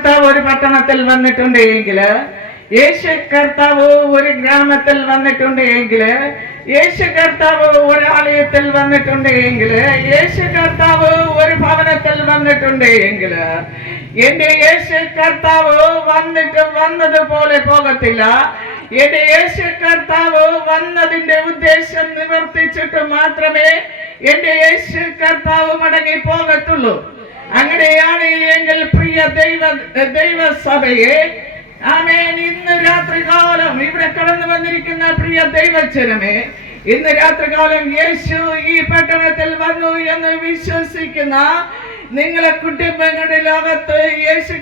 കർത്താവ് ഒരു പട്ടണത്തിൽ വന്നിട്ടുണ്ട് എങ്കിൽ, യേശു കർത്താവ് ഒരു ഗ്രാമത്തിൽ വന്നിട്ടുണ്ട് എങ്കിൽ, യേശു കർത്താവ് ഒരു ആലയത്തിൽ വന്നിട്ടുണ്ട് എങ്കിൽ, യേശു കർത്താവ് ഒരു ഭവനത്തിൽ വന്നിട്ടുണ്ട് എങ്കിൽ, എന്റെ യേശു കർത്താവ് വന്നതുപോലെ പോകത്തില്ല. എന്റെ യേശു കർത്താവ് വന്നതിന്റെ ഉദ്ദേശം നിവർത്തിച്ചിട്ട് മാത്രമേ എന്റെ യേശു കർത്താവ് മടങ്ങി പോകത്തുള്ളൂ. അങ്ങനെയാണ് എങ്കിൽ പ്രിയ ദൈവസഭയെ, ആമേൻ, ഇന്ന് രാത്രികാലം ഇവിടെ കടന്നു വന്നിരിക്കുന്ന പ്രിയ ദൈവജനമേ, ഇന്ന് രാത്രികാലം യേശു ഈ പട്ടണത്തിൽ വന്നു എന്ന് വിശ്വസിക്കുന്ന നിങ്ങളെ കുടുംബങ്ങളുടെ ലോകത്ത് യേശു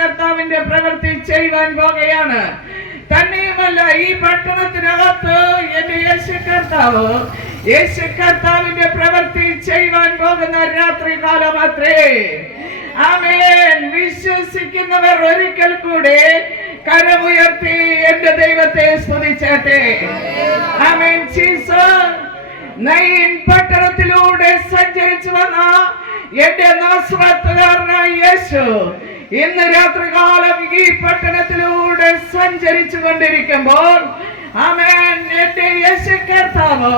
കർത്താവിന്റെ പ്രവൃത്തി ചെയ്യുവാൻ പോകുകയാണ്. തന്നെയുമല്ല, ഈ പട്ടണത്തിനകത്ത് എന്റെ യേശു കർത്താവിന്റെ പ്രവൃത്തി ചെയ്യുവാൻ പോകുന്ന രാത്രികാലം അത്രേ. ആമേൻ. വിശ്വസിക്കുന്നവർ ഒരിക്കൽ കൂടെ കരമുയർത്തി എന്റെ ദൈവത്തെ സ്തുതിച്ചേട്ടെ. ആമേൻ. നയീൻ പട്ടണത്തിലൂടെ സഞ്ചരിച്ചു വന്ന എന്റെ നാസറേത്തുകാരനായ യേശു ഇന്ന് രാത്രികാലം ഈ പട്ടണത്തിലൂടെ സഞ്ചരിച്ചു കൊണ്ടിരിക്കുമ്പോൾ, ആമേൻ, എന്റെ യേശു കർത്താവ്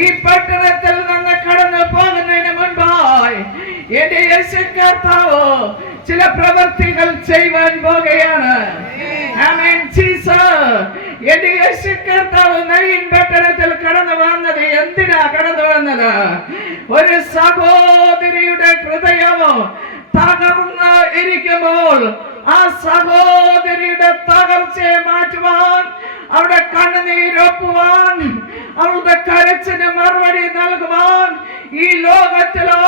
ഈ പട്ടണത്തിൽ നിന്ന് കടന്നു പോകുന്നതിന് മുൻപായി എന്റെ യേശു കർത്താവ് ചില പ്രവൃത്തികൾ ചെയ്യുവാൻ പോകുകയാണ്. ആമേൻ. എന്റെ യേശു കർത്താവ് നയീൻ പട്ടണത്തിൽ കടന്നു വന്നത് എന്തിനാ കടന്നു വന്നത്? ഒരു സഹോദരിയുടെ ഹൃദയമോ തകർന്ന് ഇരിക്കുമ്പോൾ ആ സഹോദരിയുടെ തകർച്ചയെ മാറ്റുവാൻ, അവിടെ കണ്ണുനീരൊപ്പുവാൻ, അവളുടെ കരച്ചിന് മറുപടി നൽകുവാൻ ഈ ലോകത്തിലോ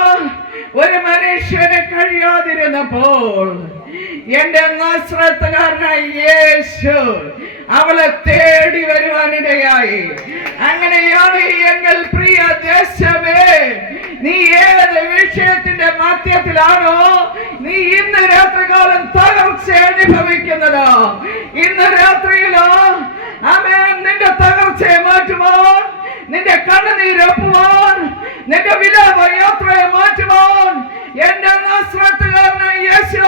ഒരു മനുഷ്യന് കഴിയാതിരുന്നപ്പോൾ എന്റെ നാസറേത്തുകാരനായ യേശു അവളെ തേടി വരുവാനിടയായി. അങ്ങനെയാണ് എങ്കിൽ പ്രിയ ദേശമേ, നീ ഏത് വിഷയത്തിന്റെ മധ്യത്തിലാണോ നീ ഇന്ന് രാത്രികാലം തകർച്ച അനുഭവിക്കുന്നത്? ഇന്ന് രാത്രിയിലോ ആമേൻ, നിന്റെ തകർച്ചയെ മാറ്റുവാൻ, നിന്റെ കണ്ണുനീരൊപ്പുവാൻ, നിന്റെ വിലാപ യാത്രയെ മാറ്റുവാൻ എന്റെ നാസറേത്തുകാരനായ യേശു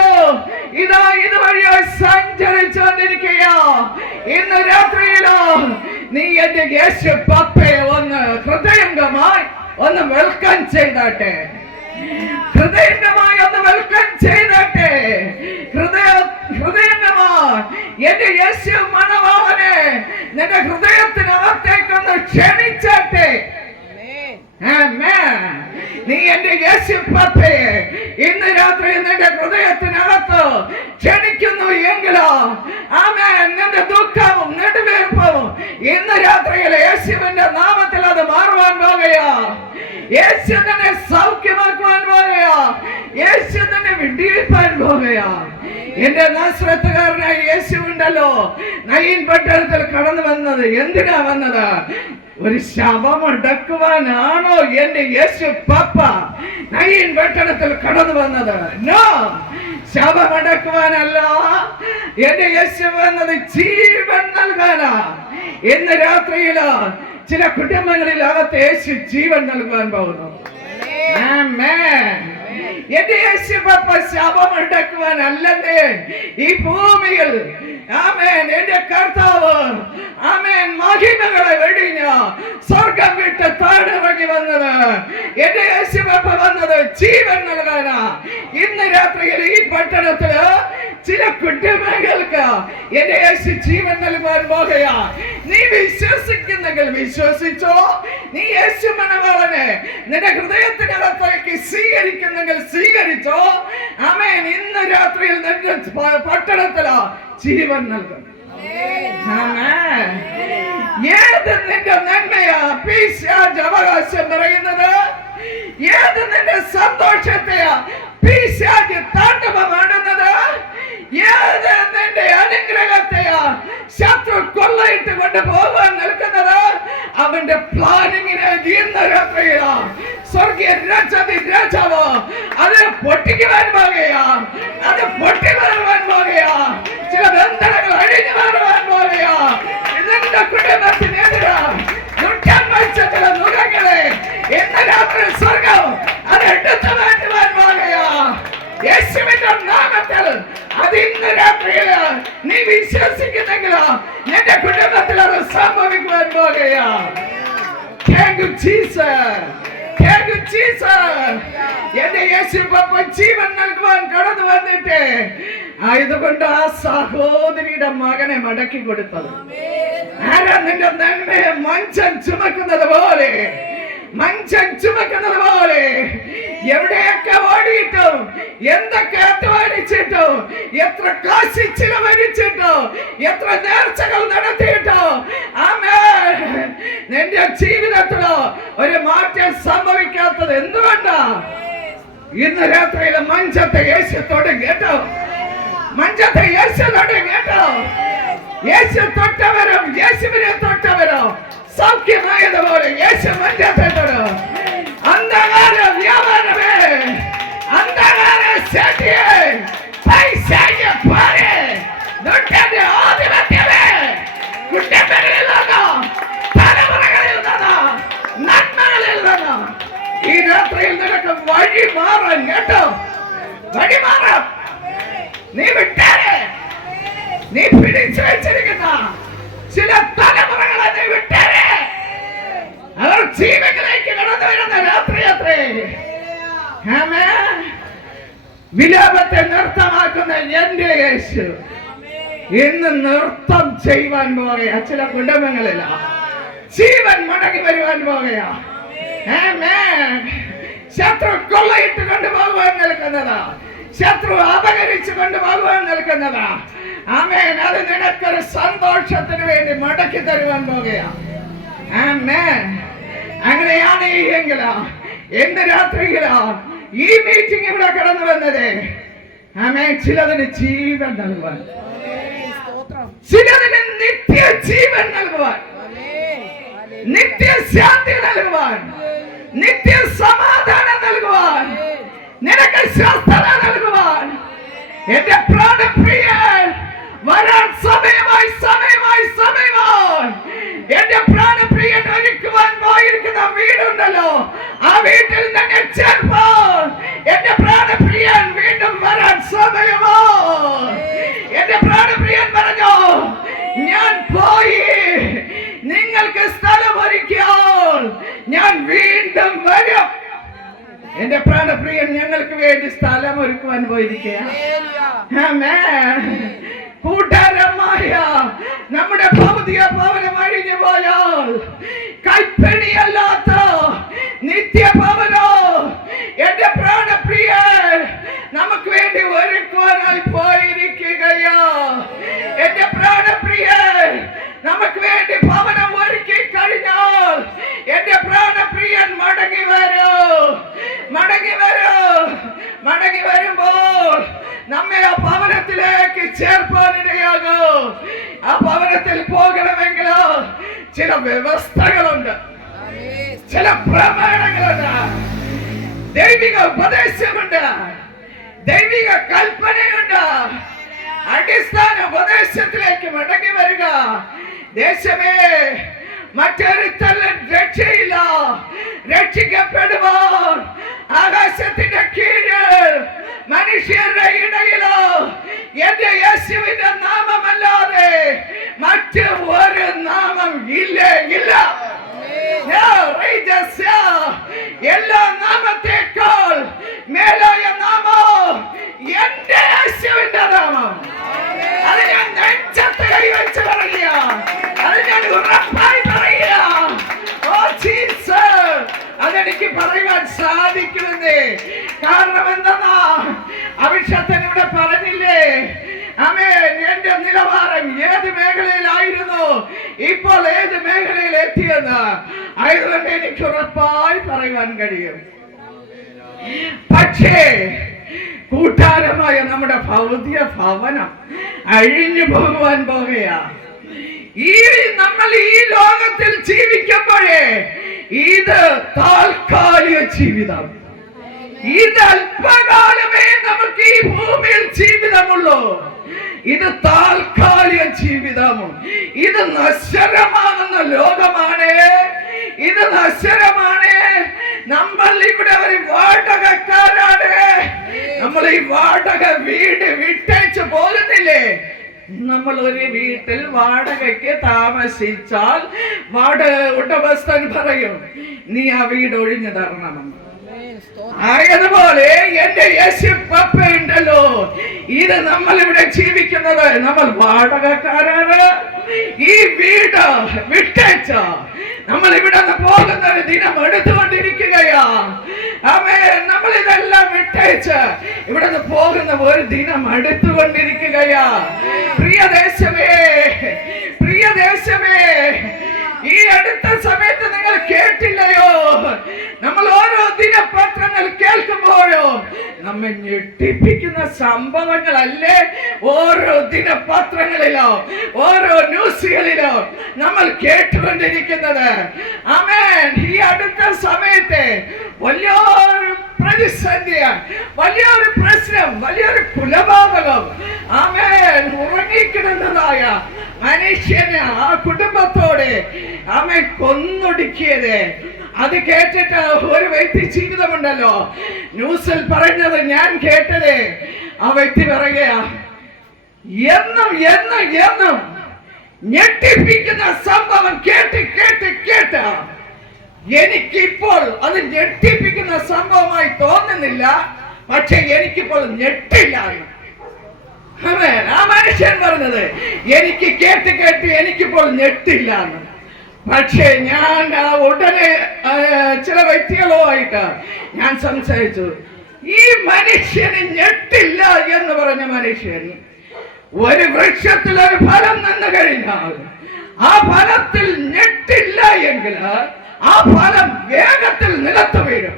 ഇതാ ഇതുവഴിയായി സഞ്ചരിച്ചുകൊണ്ടിരിക്കുക. ഇന്ന് രാത്രിയിലോ നീ എന്റെ യേശു പപ്പയെ ഒന്ന് ഹൃദയംഗമായി ഒന്ന് വെൽക്കം ചെയ്താട്ടെ. ഹൃദയംഗമായി ഒന്ന് വെൽക്കം ചെയ്താട്ടെ. ഹൃദയംഗമായി എന്റെ യേശു മണവാളനെ നിന്റെ ഹൃദയത്തിനകത്തേക്കൊന്ന് ക്ഷണിച്ചാട്ടെ. നീ എന്റെ യേശു പപ്പയെ ഇന്ന് രാത്രി നിന്റെ ഹൃദയത്തിനകത്ത് ക്ഷണിക്കുന്നു എങ്കിലോ, ആമേൻ, നിന്റെ ദുഃഖവും നെടുവീർപ്പവും ഇന്ന് രാത്രിയിൽ യേശുവിന്റെ നാമത്തിൽ അത് മാറുവാൻ പോകുകയാ. യേശു തന്നെ സൗഖ്യമാക്കുവാൻ പോകുകയാ. യേശു തന്നെ വിടിയിപ്പാൻ പോകുകയാ. എന്റെ നാസറേത്തുകാരനായ യേശു ഉണ്ടല്ലോ, നയീൻ പട്ടണത്തിൽ കടന്നു വന്നത് എന്തിനാ വന്നത്? ഒരു ശവമടക്കുവാനാണോ എന്റെ യേശു പപ്പ നയീൻ പട്ടണത്തിൽ കടന്നു വന്നത്? നോ, ശവമടക്കുവാനല്ല. എന്റെ യേശു വന്നത് ജീവൻ നൽകാനാ. ഇന്ന് രാത്രിയില് ചില കുടുംബങ്ങളിൽ അകത്ത് യേശു ജീവൻ നൽകുവാൻ പോകുന്നു. എന്റെ യേശു പപ്പ ശവമടക്കുവാനല്ലേ ഈ ഭൂമിയിൽ, ആമേൻ, എന്റെ കർത്താവ്, ആമേൻ, മഹിമകളെ വെടിഞ്ഞ സ്വർഗം വിട്ട് താഴെറങ്ങി വന്നത് എന്റെ യേശു പപ്പ വന്നത് ജീവൻ നൽകാനാ. ഇന്ന് രാത്രിയിൽ ഈ പട്ടണത്തില് ചില കുടുംബങ്ങൾക്ക് എന്റെ യേശു ജീവൻ നൽകാൻ പോകുകയാ. നീ വിശ്വസിക്കുന്നെങ്കിൽ വിശ്വസിച്ചോ. നീ യേശു മണവാളനെ നിന്റെ ഹൃദയത്തിനകത്തേക്ക് സ്വീകരിക്കുന്നെങ്കിൽ സ്വീകരിച്ചോ. ആമേൻ. ഇന്ന് രാത്രിയിൽ നിന്റെ പട്ടണത്തില് ജീവൻ നൽകും. ഏത് നിന്റെ നന്മയാ പിശാച് അവകാശം പറയുന്നത്? ഏത് നിന്റെ സന്തോഷത്തെയാ പിശാച് താണ്ഡവമാടുന്നത്? ഏത് നിന്റെ അനുഗ്രഹത്തെയാ ശത്രു കൊള്ളയിട്ട് കൊണ്ട് പോകാൻ നിൽക്കുന്നത്? അവന്റെ പ്ലാനിങ്ങിന് ഇന്ന് രാത്രിയിലാ സ്വർഗീയ രാജാവ് അത് പൊട്ടിക്കുവാൻ പോകുകയാ. അത് പൊട്ടിമാറുവാൻ പോകുകയാ. ചില ബന്ധനങ്ങൾ അഴിഞ്ഞു മാറുവാൻ പോകുകയാ. ഇതിന്റെ കുടുംബത്തിനെതിരെ നുട്ടാൻ വെച്ച ചില മുഖങ്ങളെ ഇന്ന് രാത്രി സ്വർഗം അത് എടുത്തു മാറ്റുവാൻ പോകുകയാ. യേശുവിന്റെ നാമത്തെ ആയതുകൊണ്ട് ആ സഹോദരിയുടെ മകനെ മടക്കി കൊടുത്തത്. ആരാ? നിന്റെ നന്മയെ മഞ്ചം ചുമക്കുന്നത് പോലെ, മഞ്ചം ചുമക്കുന്നത് പോലെ എവിടെയൊക്കെ ഓടിയിട്ടോ, എന്തൊക്കെ അധ്വാനിച്ചിട്ടോ, എത്ര കാശി ചിലവഴിച്ചിട്ടോ, എത്ര നേർച്ചകൾ നടത്തിയിട്ടോ, ആമേൻ, നിന്റെ ജീവിതത്തിലോ ഒരു മാറ്റം സംഭവിക്കാത്തത് എന്തുകൊണ്ടാ? ഇന്ന് രാത്രിയിലെ മഞ്ചത്തെ യേശുത്തോട് കേട്ടോ, മഞ്ചത്തെ യേശുത്തോട് കേട്ടോ. യേശു തൊട്ടവരും യേശുവിനെ തൊട്ടവരോ സൗഖ്യമായതുപോലെ യേശു മഞ്ചത്തെ തൊടോ. അന്ധകാര വ്യാപാരമേ, അന്ധകാര ശക്തിയെ, പൈശാചിക പാരേ, ദുഷ്ടന്റെ ആധിപത്യമേ, കുറ്റപ്പെടുകളിൽ നിന്നോ, തലമുറകളിൽ നിന്നോ, നന്മകളിൽ നിന്നോ ഈ രാത്രിയിൽ നിനക്ക് വഴി മാറാൻ കേട്ടോ, വഴി മാറാം. നീ വിട്ടേരെ, നീ പിടിച്ചു വെച്ചിരിക്കുന്ന ചില തലമുറകളെ നീ വിട്ടേരെ. അവർ ജീവനിലേക്ക് കടന്നു വരുന്ന രാത്രി വിലാപത്തെ നൃത്തമാക്കുന്ന എന്റെ യേശു ഇന്ന് നൃത്തം ചെയ്യുവാൻ പോകുകയാ. ചില കുടുംബങ്ങളില ജീവൻ മടങ്ങി വരുവാൻ പോകുകയാ. ശത്രു കൊള്ളയിട്ട് കൊണ്ടുപോകുവാൻ നിൽക്കുന്നതാ, ശത്രു അപകരിച്ചു കൊണ്ടുപോകുവാൻ നിൽക്കുന്നതാ. ആമേൻ. അത് നിനക്കൊരു സന്തോഷത്തിന് വേണ്ടി മടക്കി തരുവാൻ പോകുകയാ. ആമേൻ. അങ്ങനെയാണ് എങ്കിലോ എന്ത് രാത്രിയിലോ ഈ മീറ്റിംഗ് ഇവിടെ കടന്നു വന്നത്. ആമേൻ. ചിലതിന് ജീവൻ നൽകുവാൻ, ചിലതിന് നിത്യ ജീവൻ നൽകുവാൻ, നിത്യശാന്തി നൽകുവാൻ, നിത്യ സമാധാനം നൽകുവാൻ, നിനക്ക് സ്വസ്ഥത നൽകുവാൻ എന്റെ പ്രാണപ്രിയൻ വരാൻ സമയമായി സമയമായി സമയമായി. എന്റെ പ്രാണപ്രിയൻ ഒരുക്കുവാൻ പോയിരിക്കുന്ന വീടുണ്ടല്ലോ, ആ വീട്ടിൽ തന്നെ ചേർപ്പാൻ എന്റെ പ്രാണപ്രിയൻ വീണ്ടും വരാൻ സമയമായി. എന്റെ പ്രാണപ്രിയൻ പറഞ്ഞു, ഞാൻ പോയി നിങ്ങൾക്ക് സ്ഥലം ഒരുക്കിയാൽ ഞാൻ വീണ്ടും വരും. എന്റെ പ്രാണപ്രിയൻ ഞങ്ങൾക്ക് വേണ്ടി സ്ഥലം ഒരുക്കുവാൻ പോയിരിക്കുകയാണ്. കൂട്ടാരമായ നമ്മുടെ ഭൗതിക ഭവനം അഴിഞ്ഞു പോയാൽ കൈപ്പണിയല്ലാത്ത നിത്യഭവനോ എന്റെ പ്രാണപ്രിയൻ നമുക്ക് വേണ്ടി ഒരുക്കുവാനായി പോയിരിക്കുകയാ. എന്റെ പ്രാണപ്രിയൻ നമുക്ക് വേണ്ടി ഭവനം ഒരുക്കി കഴിഞ്ഞാൽ എന്റെ പ്രാണപ്രിയൻ മടങ്ങി വരൂ, മടങ്ങി വരൂ. മടങ്ങി വരുമ്പോൾ നമ്മെ ആ ഭവനത്തിലേക്ക് ചേർപ്പാനിടയാകൂ. ആ ഭവനത്തിൽ പോകണമെങ്കിൽ ചില വ്യവസ്ഥകളുണ്ട്, ചില പ്രമാണങ്ങളുണ്ട്, ദൈവിക ഉപദേശമുണ്ട്, ദൈവിക കൽപ്പനയുണ്ട്. അടിസ്ഥാന ഉപദേശത്തിലേക്ക് മടങ്ങി വരിക. ദേശമേ, മറ്റൊരുത്തരും രക്ഷയില്ല. രക്ഷിക്കപ്പെടുവാൻ ആകാശത്തിന്റെ കീഴിൽ മനുഷ്യരുടെ ഇടയിലോ എന്റെ യേശുവിന്റെ നാമമല്ലാതെ മറ്റ് ഒരു നാമം ഇല്ലേ, ഇല്ല. എല്ലാ നാമത്തേക്കാൾ മേലായ നാമം എന്റെ യേശുവിന്റെ നാമം. അത് ഞാൻ നെഞ്ചത്ത് കൈവച്ച് പറയുക, അത് ഞാൻ ഉറപ്പായി പറയുക. ഓ ജീസസ്, അതെനിക്ക് പറയുവാൻ സാധിക്കുമെന്നേ. കാരണം എന്താ, അഭിഷേകൻ ഇവിടെ പറഞ്ഞില്ലേ, ആമേൻ, എന്റെ നിലവാരം ഏത് മേഖലയിലായിരുന്നു, ഇപ്പോൾ ഏത് മേഖലയിൽ എത്തിയെന്ന്. അതുകൊണ്ട് എനിക്ക് ഉറപ്പായി പറയുവാൻ കഴിയും. പക്ഷേ കൂട്ടാരമായ നമ്മുടെ ഭൗതിക ഭവനം അഴിഞ്ഞു പോകുവാൻ പോകുകയാ. നമ്മൾ ഈ ലോകത്തിൽ ജീവിക്കുമ്പോഴേ ഇത് താൽക്കാലിക ജീവിതം, ഇത് അല്പകാലമേ നമുക്ക് ഈ ഭൂമിയിൽ ജീവിതമുള്ളൂ. ഇത് താൽക്കാലിക ജീവിതം, ഇത് നശ്വരമാകുന്ന ലോകമാണ്, ഇത് നശ്വരമാണ്. നമ്മൾ ഇവിടെ ഒരു വാടകക്കാരാണ്. നമ്മൾ ഈ വാടക വീട് വിട്ടേച്ച് പോകുന്നില്ലേ? നമ്മൾ ഒരു വീട്ടിൽ വാടകയ്ക്ക് താമസിച്ചാൽ വാടക ഉടമസ്ഥൻ പറയും, നീ ആ വീട് ഒഴിഞ്ഞു തരണമെന്ന്. ആയതുപോലെ എന്റെ യേശു പപ്പ ഉണ്ടല്ലോ, ഇത് നമ്മൾ ഇവിടെ ജീവിക്കുന്നത് നമ്മൾ വാടകക്കാരാണ്. ഈ വീട് വിട്ടേച്ച നമ്മൾ ഇവിടെ പോകുന്ന ഒരു ദിനം എടുത്തുകൊണ്ടിരിക്കുകയാ. നമ്മൾ ഇതെല്ലാം വിട്ടേച്ച് ഇവിടെ പോകുന്ന ഒരു ദിനം എടുത്തുകൊണ്ടിരിക്കുകയാ. പ്രിയദേശമേ, പ്രിയദേശമേ, ഈ അടുത്ത സമയത്ത് നിങ്ങൾ കേട്ടില്ലയോ, നമ്മൾ ഓരോ ദിനപത്രങ്ങൾ കേൾക്കുമ്പോഴോ നമ്മെ ഞെട്ടിപ്പിക്കുന്ന സംഭവങ്ങളല്ലേ ഓരോ ദിനപത്രങ്ങളിലോ ഓരോ ന്യൂസുകളിലോ നമ്മൾ കേട്ടുകൊണ്ടിരിക്കുന്നത്. ആമേൻ. ഈ അടുത്ത സമയത്ത് വലിയൊരു പ്രതിസന്ധിയ, വലിയൊരു പ്രശ്നം, വലിയൊരു കുലപാതകം. ആമേൻ. ഉറങ്ങിക്കിടന്നതായ മനുഷ്യന് ആ കുടുംബത്തോടെ ആമേൻ കൊന്നൊടുക്കിയത്. അത് കേട്ടിട്ട് ഒരു വ്യക്തി ജീവിതമുണ്ടല്ലോ, ന്യൂസിൽ പറഞ്ഞത് ഞാൻ കേട്ടത്. ആ വ്യക്തി പറയുക, എന്നും എന്നും എന്നും ഞെട്ടിപ്പിക്കുന്ന സംഭവം കേട്ട് കേട്ട് കേട്ട് എനിക്കിപ്പോൾ അത് ഞെട്ടിപ്പിക്കുന്ന സംഭവമായി തോന്നുന്നില്ല, പക്ഷെ എനിക്കിപ്പോൾ ഞെട്ടില്ല. ആ മനുഷ്യൻ പറഞ്ഞത്, എനിക്ക് കേട്ട് കേട്ട് എനിക്കിപ്പോൾ ഞെട്ടില്ല. പക്ഷേ ഞാൻ ഉടനെ ചില വ്യക്തികളുമായിട്ട് ഞാൻ സംസാരിച്ചു. ഈ മനുഷ്യന് ഞെട്ടില്ല എന്ന് പറഞ്ഞ മനുഷ്യൻ ഒരു വൃക്ഷത്തിൽ ഒരു ഫലം നിന്ന് കഴിഞ്ഞാൽ ആ ഫലത്തിൽ ഞെട്ടില്ല എങ്കിൽ ആ ഫലം വേഗത്തിൽ നിലത്ത് വീഴും.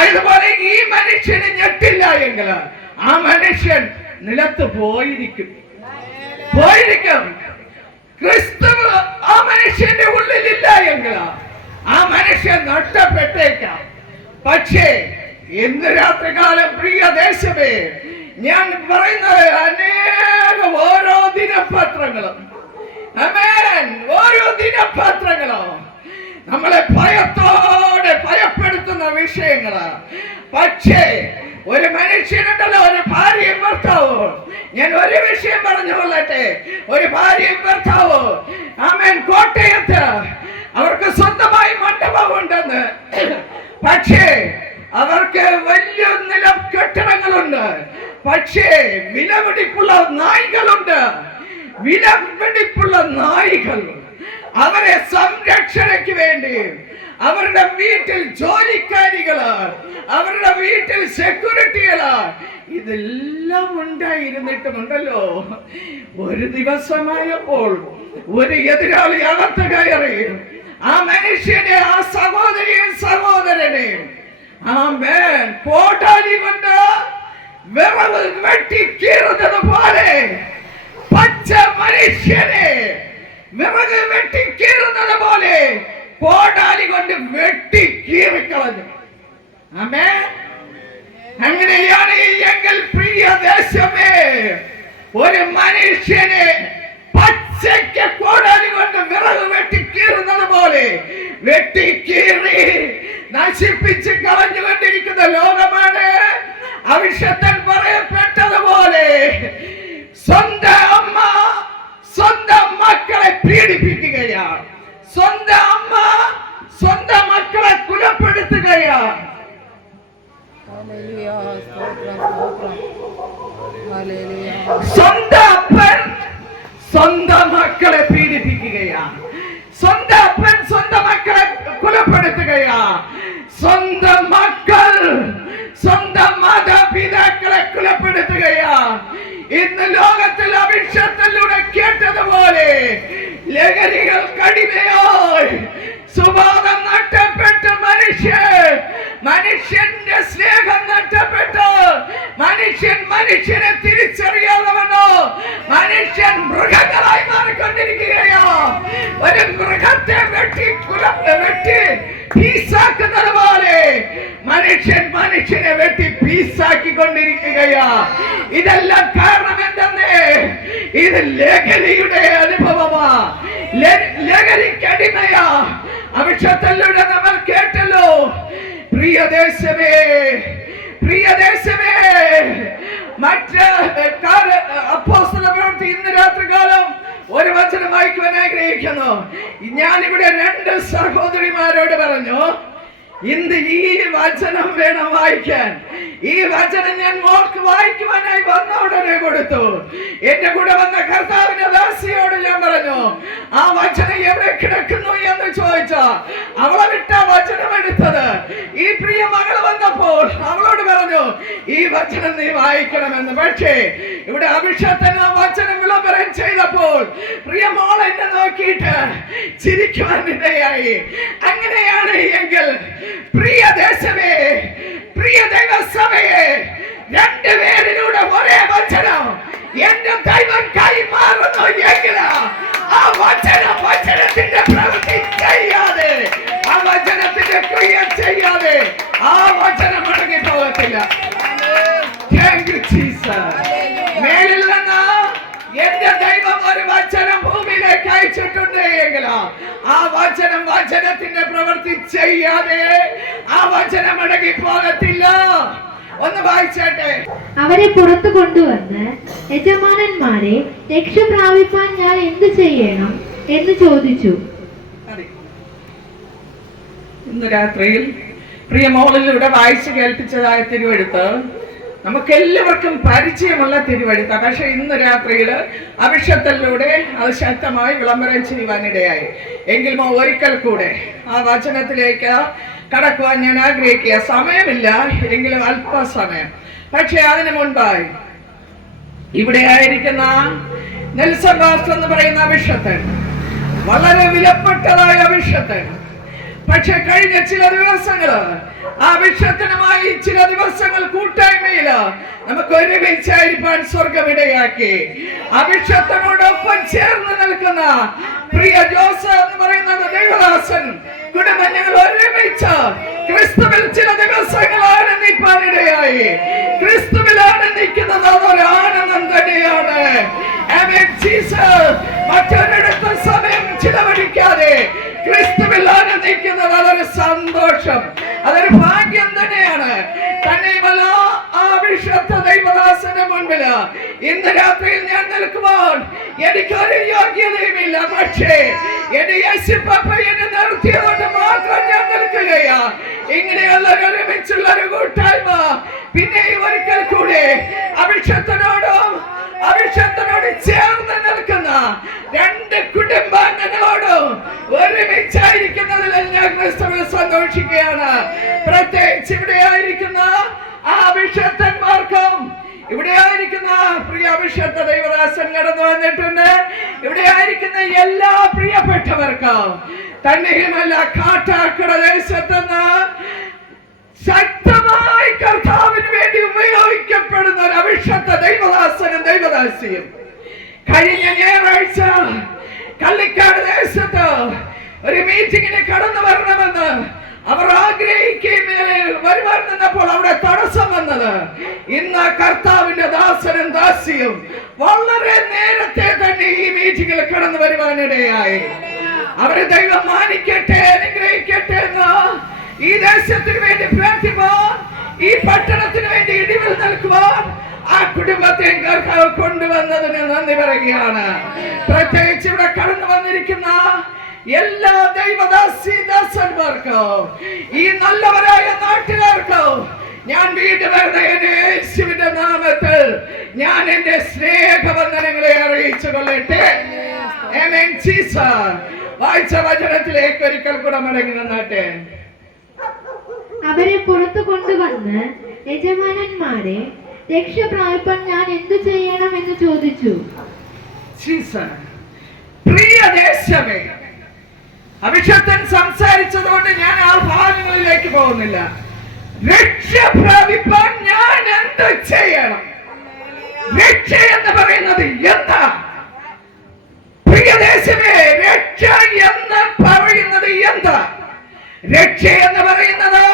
അതുപോലെ ഈ മനുഷ്യന് ഞെട്ടില്ല എങ്കിൽ ആ മനുഷ്യൻ നിലത്ത് പോയിരിക്കും. ക്രിസ്തു ആ മനുഷ്യന്റെ ഉള്ളിലില്ല എങ്കിൽ ആ മനുഷ്യൻ നഷ്ടപ്പെട്ടേക്കാം. പക്ഷേ ഇന്ന് രാത്രികാലം പ്രിയദേശമേ, ഞാൻ പറയുന്നത് അനേകം ഓരോ ദിനപത്രങ്ങളും, ഓരോ ദിനപത്രങ്ങളും നമ്മളെ ഭയത്തോടെ ഭയപ്പെടുത്തുന്ന വിഷയങ്ങള്. പക്ഷേ ഒരു മനുഷ്യനുണ്ടല്ലോ, ഒരു ഭാര്യയും ഭർത്താവും. ഞാൻ ഒരു വിഷയം പറഞ്ഞു കൊള്ളട്ടെ. ഒരു ഭാര്യയും ഭർത്താവും ആമേൻ കോട്ടയത്ത് അവർക്ക് സ്വന്തമായി മണ്ഡപം ഉണ്ടെന്ന്. പക്ഷേ അവർക്ക് വലിയ നില കെട്ടിടങ്ങളുണ്ട്. പക്ഷേ വിലപിടിപ്പുള്ള നായ്ക്കളുണ്ട്. വിലപിടിപ്പുള്ള നായ്കൾ അവരെ സംരക്ഷണയ്ക്ക് വേണ്ടി അവരുടെ വീട്ടിൽ ജോലിക്കാരികള്, അവരുടെ വീട്ടിൽ സെക്യൂരിറ്റികള്, ഇതെല്ലാം ഉണ്ടായിരുന്നിട്ടുമുണ്ടല്ലോ, ഒരു ദിവസമായപ്പോൾ ഒരു എതിരാളി അകത്ത് കയറി ആ മനുഷ്യനെ, ആ സഹോദരിയും സഹോദരനെയും ആമേൻ കോടാലി കൊണ്ട് വിറവ് വെട്ടി കീറുന്നത് പോലെ പച്ച മനുഷ്യനെ വിറക് വെട്ടി കീറുന്നത് പോലെ കോടാലി കൊണ്ട് വെട്ടി കീറിക്കളഞ്ഞു. ആമേൻ. അങ്ങനെയാണ് എങ്കിൽ പ്രിയദേശമേ, ഒരു മനുഷ്യനെ പച്ചയ്ക്ക് കോടാലി കൊണ്ട് വിറക് വെട്ടി കീറുന്നത് പോലെ വെട്ടി കീറി നശിപ്പിച്ച് കളഞ്ഞുകൊണ്ടിരിക്കുന്ന ലോകമാണ്. അവിശുദ്ധൻ പറയപ്പെട്ടതുപോലെ സ്വന്തം അമ്മ സ്വന്തം മക്കളെ പീഡിപ്പിക്കുകയാണ്. സ്വന്തം അമ്മ സ്വന്തം മക്കളെ കുലപ്പെടുത്തുകയാണ്. സ്വന്തം അപ്പൻ സ്വന്തം മക്കളെ പീഡിപ്പിക്കുകയാണ്. സ്വന്തം അപ്പൻ സ്വന്തം മക്കളെ കൊലപ്പെടുത്തുകയാണ്. സ്വന്തം മക്കൾ സ്വന്തം മാതാപിതാക്കളെ കൊലപ്പെടുത്തുകയാണ്. ഇന്ന് ലോകത്തിൽ അഭിഷേകത്തിലൂടെ കേട്ടതുപോലെ ലഹരികൾ കടിമയായി സുബോധം നഷ്ടപ്പെട്ട് മനുഷ്യന്റെ സ്നേഹം നഷ്ടപ്പെട്ട് മനുഷ്യനെ തിരിച്ചറിയാതവനോ മനുഷ്യൻ മൃഗങ്ങളായി മാറിക്കൊണ്ടിരിക്കുകയോ. ഒരു മൃഗത്തെ വെട്ടി പീസാക്കുന്നത് പോലെ മനുഷ്യനെ വെട്ടി പീസാക്കിക്കൊണ്ടിരിക്കുകയാ. ഇതെല്ലാം കാരണം എന്തെന്ന്? ഇത് ലഹരിയുടെ അനുഭവമാ, ലഹരിക്കടിമയാ. അഭിഷേകത്തിലൂടെ നമ്മൾ കേട്ടല്ലോ. പ്രിയദേശമേ, പ്രിയദേശമേ, മറ്റ് അപ്പോസ്തലപ്രവൃത്തി ഇന്ന് രാത്രികാലം ഒരു വചനം വായിക്കുവാൻ ആഗ്രഹിക്കുന്നു. ഞാനിവിടെ 2 സഹോദരിമാരോട് പറഞ്ഞു, ഇന്ന് ഈ വചനം വേണം വായിക്കാൻ. ഈ വചനം ഞാൻ മോൾക്ക് വായിക്കുവാനായി വന്ന ഉടനെ കൊടുത്തു. എന്റെ കൂടെ വന്ന കർത്താവിന്റെ ദാസിയോട് ഞാൻ പറഞ്ഞു, ആ വചനം എവിടെ കിടക്കുന്നു എന്ന് ചോദിച്ച അവളെ വിട്ട വചനം എടുത്തത് ഈ പ്രിയ മകൾ വന്നപ്പോൾ അവളോട് പറഞ്ഞു, ഈ വചനം നീ വായിക്കണമെന്ന്. പക്ഷേ ഇവിടെ അഭിഷേകത്തിന് ആ വചനം വിളംബരം ചെയ്തപ്പോൾ പ്രിയ മോൾ എന്നെ നോക്കിയിട്ട് ചിരിക്കുവാനിടയായി. അങ്ങനെയാണ് എങ്കിൽ പ്രിയ ദേശമേ, പ്രിയ ദൈവസഭയെ, രണ്ടുപേരിലൂടെ ഒരേ വചനം എന്റെ ദൈവം കൈമാറുന്നു എങ്കിൽ ആ വചനത്തിന്റെ പ്രവൃത്തി ചെയ്യാതെ, ആ വചനത്തിന്റെ ക്രിയ ചെയ്യാതെ ആ വചനം മടങ്ങി പോകത്തില്ല. മേലിൽ നിന്ന് എന്റെ ദൈവം ഒരു വചനം ഭൂമിയിലേക്ക് അയച്ചിട്ടുണ്ട് എങ്കിൽ ആ വചനത്തിന്റെ പ്രവൃത്തി ചെയ്യാതെ ആ വചനം മടങ്ങി പോകത്തില്ല. ഒന്ന് വായിച്ചേട്ടെ. അവരെ പുറത്തു കൊണ്ടുവന്ന് യജമാനന്മാരെ, രക്ഷ പ്രാപിപ്പാൻ ഞാൻ എന്ത് ചെയ്യണം എന്ന് ചോദിച്ചു. ഇന്ന് രാത്രിയിൽ പ്രിയ മോളിലൂടെ വായിച്ചു കേൾപ്പിച്ചതായ തിരുവെഴുത്ത് നമുക്ക് എല്ലാവർക്കും പരിചയമുള്ള തിരുവെഴുത്ത. പക്ഷെ ഇന്ന് രാത്രിയിൽ അഭിഷേകത്തിലൂടെ അത് ശക്തമായി വിളംബരം ചെയ്യുവാനിടയായി. എങ്കിലും ഒരിക്കൽ കൂടെ ആ വചനത്തിലേക്ക് കടക്കുവാൻ ഞാൻ ആഗ്രഹിക്കുക. സമയമില്ല എങ്കിലും അല്പസമയം. പക്ഷെ അതിനു മുൻപായി ഇവിടെ ആയിരിക്കുന്ന നെൽസൺ പാസ്റ്റർ എന്ന് പറയുന്ന അഭിഷേകൻ വളരെ വിലപ്പെട്ടതായ അഭിഷേകൻ. പക്ഷെ കഴിഞ്ഞ ചില ദിവസങ്ങള് ആ അഭിഷേകനുമായി ചില ദിവസങ്ങൾ കൂട്ടായ്മയില് നമുക്ക് ഒരുമിച്ചായിരിക്കാൻ സ്വർഗമിടയാക്കി. അഭിഷേകനോടൊപ്പം ചേർന്ന് നിൽക്കുന്ന പ്രിയ ജോസഫ് എന്ന് പറയുന്ന ദൈവദാസൻ കുടുംബം ഞങ്ങൾ ഒരുമിച്ച് ക്രിസ്തുവിൽ ചില ദിവസങ്ങൾ ആനന്ദിപ്പാനിടയായി. ക്രിസ്തുവിൽ ആനന്ദിക്കുന്നത് അതൊരു ആനന്ദം തന്നെയാണ്. മറ്റൊരിടത്ത് സമയം ചിലവഴിക്കാതെ ക്രിസ്തുവിൽ ആനന്ദിക്കുന്നത് അതൊരു സന്തോഷം, അതൊരു ഭാഗ്യം തന്നെയാണ്. തന്നെയുമല്ല, ആ വിശുദ്ധ ദൈവദാസന്റെ മുൻപില് ഇന്ന് രാത്രിയിൽ ഞാൻ നിൽക്കുമ്പോൾ എനിക്കൊരു യോഗ്യതയുമില്ല. പക്ഷേ എന്റെ യേശുപ്പ എന്നെ നിർത്തിയതുകൊണ്ട് മാത്രം ഞാൻ നിൽക്കുകയാ. ഇങ്ങനെയുള്ള ഒരുമിച്ചുള്ള ഒരു കൂട്ടായ്മ പിന്നെ ഒരിക്കൽ കൂടെ അഭിഷേകത്തിനോട് ചേർന്ന് നിൽക്കുന്ന രണ്ട് കുടുംബാംഗങ്ങളോടും ഒരുമിച്ചായിരിക്കുന്നതിൽ ഞാൻ ക്രിസ്തുവിൽ സന്തോഷിക്കുകയാണ്. പ്രത്യേകിച്ച് ഇവിടെ ആയിരിക്കുന്ന ആ അഭിഷേകന്മാർക്കും ഇവിടെ ആയിരിക്കുന്ന പ്രിയ അഭിഷേക ദൈവദാസൻ കടന്നു വന്നിട്ടുണ്ട്. ഇവിടെ ആയിരിക്കുന്ന എല്ലാ പ്രിയപ്പെട്ടവർക്കും തന്നെയുമല്ല കാട്ടാക്കട ദേശത്തുനിന്ന് ശക്തമായി കർത്താവിന് വേണ്ടി ഉപയോഗിക്കപ്പെടുന്ന ഒരു അഭിഷേക ദൈവദാസനും ദൈവദാസിയും കഴിഞ്ഞ ഞായറാഴ്ച കള്ളിക്കാട് ദേശത്ത് ഒരു മീറ്റിങ്ങിന് കടന്നു വരണമെന്ന് അവർ ആഗ്രഹിക്കുകയും വരുവാൻ നിന്നപ്പോൾ അവിടെ തടസ്സം വന്നത് ഇന്ന് കർത്താവിന്റെ ദാസനും ദാസിയും വളരെ നേരത്തെ തന്നെ ഈ മീറ്റിങ്ങിൽ കടന്നു വരുവാനിടയായി. അവരെ ദൈവം മാനിക്കട്ടെ, അനുഗ്രഹിക്കട്ടെ എന്ന് ഈ ദേശത്തിന് വേണ്ടി പ്രാർത്ഥിപ്പാൻ, ഈ പട്ടണത്തിന് വേണ്ടി ഇടിവിൽ നിൽക്കുവാൻ ആ കുടുംബത്തെ കൊണ്ടുവന്നതിന് നന്ദി പറയുകയാണ്. പ്രത്യേകിച്ച് ഇവിടെ കടന്നു വന്നിരിക്കുന്ന എല്ലാ ദൈവദാസന്മാർക്കും ഈ നല്ലവരായ നാട്ടുകാർക്കും ഞാൻ വീണ്ടും യേശുവിന്റെ നാമത്തിൽ ഞാൻ എന്റെ സ്നേഹവന്ദനങ്ങളെ അറിയിച്ചു കൊള്ളട്ടെ. വായിച്ച വചനത്തിലേക്ക് ഒരിക്കൽ കൂടെ മടങ്ങി നിന്നാട്ടെ. അവരെ പുറത്തു കൊണ്ടുവന്ന് യജമാനന്മാരെ, രക്ഷ പ്രാപിപ്പാൻ ഞാൻ എന്തു ചെയ്യണം എന്ന് ചോദിച്ചു. പ്രിയ ദേശമേ, അഭിഷേകൻ സംസാരിച്ചതുകൊണ്ട് ഞാൻ ആ ഭാഗങ്ങളിലേക്ക് പോകുന്നില്ല. രക്ഷ പ്രാപിപ്പാൻ ഞാൻ എന്ത് ചെയ്യണം? രക്ഷ എന്ന് പറയുന്നത് എന്താ? പ്രിയ ദേശമേ, രക്ഷ എന്ന് പറയുന്നത് എന്താ? രക്ഷ എന്ന് പറയുന്നത്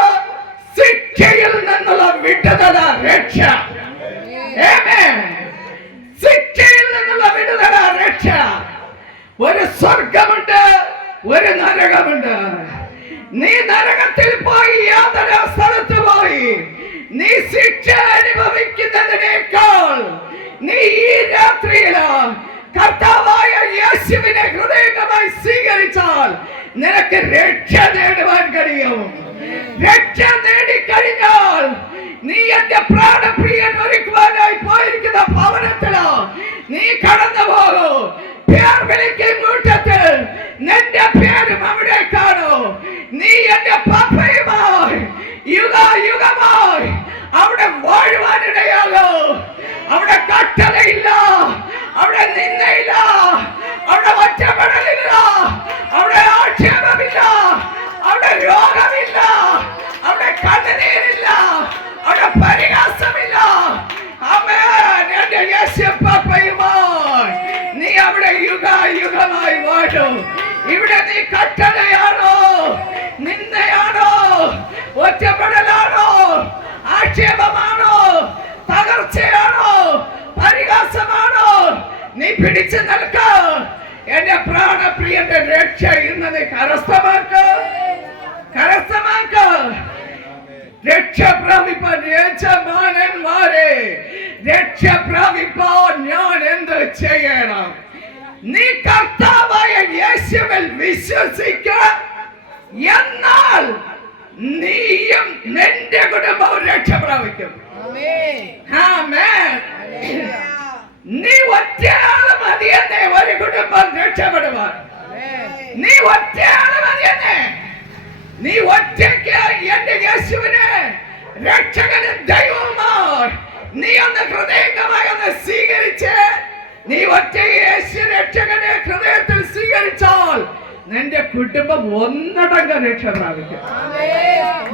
ശിക്ഷയിൽ നിന്നുള്ള വിടുതല. രക്ഷ, ശിക്ഷയിൽ നിന്നുള്ള വിടുതല, രക്ഷ. ഒരു സ്വർഗമുണ്ട്, ഒരു നരകമുണ്ട്. നീ നരകത്തിൽ പോയി, യാതൊരു സ്ഥലത്ത് പോയി നീ ശിക്ഷ അനുഭവിക്കുന്നതിനേക്കാൾ നീ ഈ രാത്രിയില് കർത്താവായ യേശുവിനെ ഹൃദയമായി സ്വീകരിച്ചാൽ നിനക്ക് രക്ഷ നേടുവാൻ കഴിയും. രക്ഷ നേടിക്കഴിഞ്ഞാൽ നീ എന്റെ പ്രാണപ്രിയൻ ഒരുക്കുവാനായി പോയിരിക്കുന്ന ഭവനത്തിലോ നീ കടന്നു പോകൂ. പേർ വിളിക്കും കൂട്ടത്തിൽ നിന്റെ പേരും അവിടെ കാണൂ. നീ എന്റെ പപ്പയുമായി യുഗമായി അവിടെ വാഴുവാനിടയാകൂ. അവിടെ കട്ടതയില്ല, അവിടെ നിന്നയില്ല, അവിടെ ഒറ്റപ്പെടലില്ല, അവിടെ ആക്ഷേപമില്ല, അവിടെ രോഗമില്ല, അവിടെ കണ്ണുനീരില്ല, അവിടെ പരിഹാസമില്ല. ആമേൻ. എന്റെ യേശുപ്പയുമായി നീ അവിടെ യുഗമായി വാഴും. ഇവിടെ നീ കട്ടതയാണോ, നിന്നയാണോ, ഒറ്റപ്പെടലാണോ, ആക്ഷേപമാണോ, തകർച്ചയാണോ, പരിഹാസമാണോ, നീ പിടിച്ചു നിൽക്ക. എന്റെ പ്രാണപ്രിയന്റെ രക്ഷ ഇന്ന് നീ കരസ്ഥമാക്ക്. രക്ഷ പ്രാപിപ്പാൻ യജമാനന്മാരെ, രക്ഷ പ്രാപിപ്പാൻ ഞാൻ എന്ത് ചെയ്യണം? നീ കർത്താവായ യേശുവിൽ വിശ്വസിക്ക. എന്നാൽ നീയും നിന്റെ കുടുംബവും രക്ഷ പ്രാപിക്കും. ആമേൻ. നീ ഒറ്റയാള് മതിയെന്നേ ഒരു കുടുംബം രക്ഷപ്പെടുവാൻ. നീ ഒറ്റയാള് മതിയെന്നേ. നീ ഒറ്റയ്ക്ക് എന്റെ യേശുവിനെ രക്ഷകനും ദൈവവുമായി നീ ഒന്ന് ഹൃദയംഗമായി ഒന്ന് സ്വീകരിച്ച്, നീ ഒറ്റ യേശു രക്ഷകനെ ഹൃദയത്തിൽ സ്വീകരിച്ചാൽ നിന്റെ കുടുംബം ഒന്നടങ്ക രക്ഷ പ്രാപിക്കും.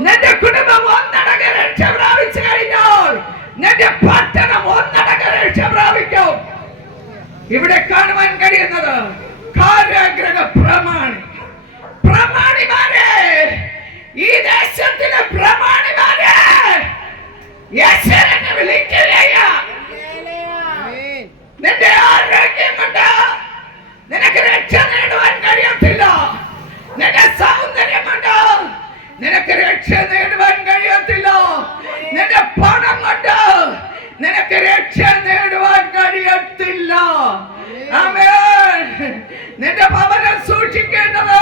നിന്റെ കുടുംബം ഒന്നടങ്ക രക്ഷ പ്രാപിച്ചു കഴിഞ്ഞാൽ നിന്റെ പട്ടണം ഒന്നടങ്ക രക്ഷ പ്രാപിക്കും. ഇവിടെ കാണുവാൻ കഴിയുന്നത് കാരാഗ്രഹ പ്രമാണിമാരെ, ഈ ദേശത്തിലെ പ്രമാണിമാരെ യേശുവിനെ വിളിക്കുകയാ. നിന്റെ ആരോഗ്യം കൊണ്ട് നിനക്ക് രക്ഷ നേടുവാൻ കഴിയത്തില്ല. നിന്റെ സൗന്ദര്യം കൊണ്ട് നിനക്ക് രക്ഷ നേടുവാൻ കഴിയത്തില്ല. നിന്റെ പണം കൊണ്ട് നിനക്ക് രക്ഷ നേടുവാൻ കഴിയത്തില്ല. ആമേൻ. നിന്റെ ഭവനം സൂക്ഷിക്കേണ്ടത്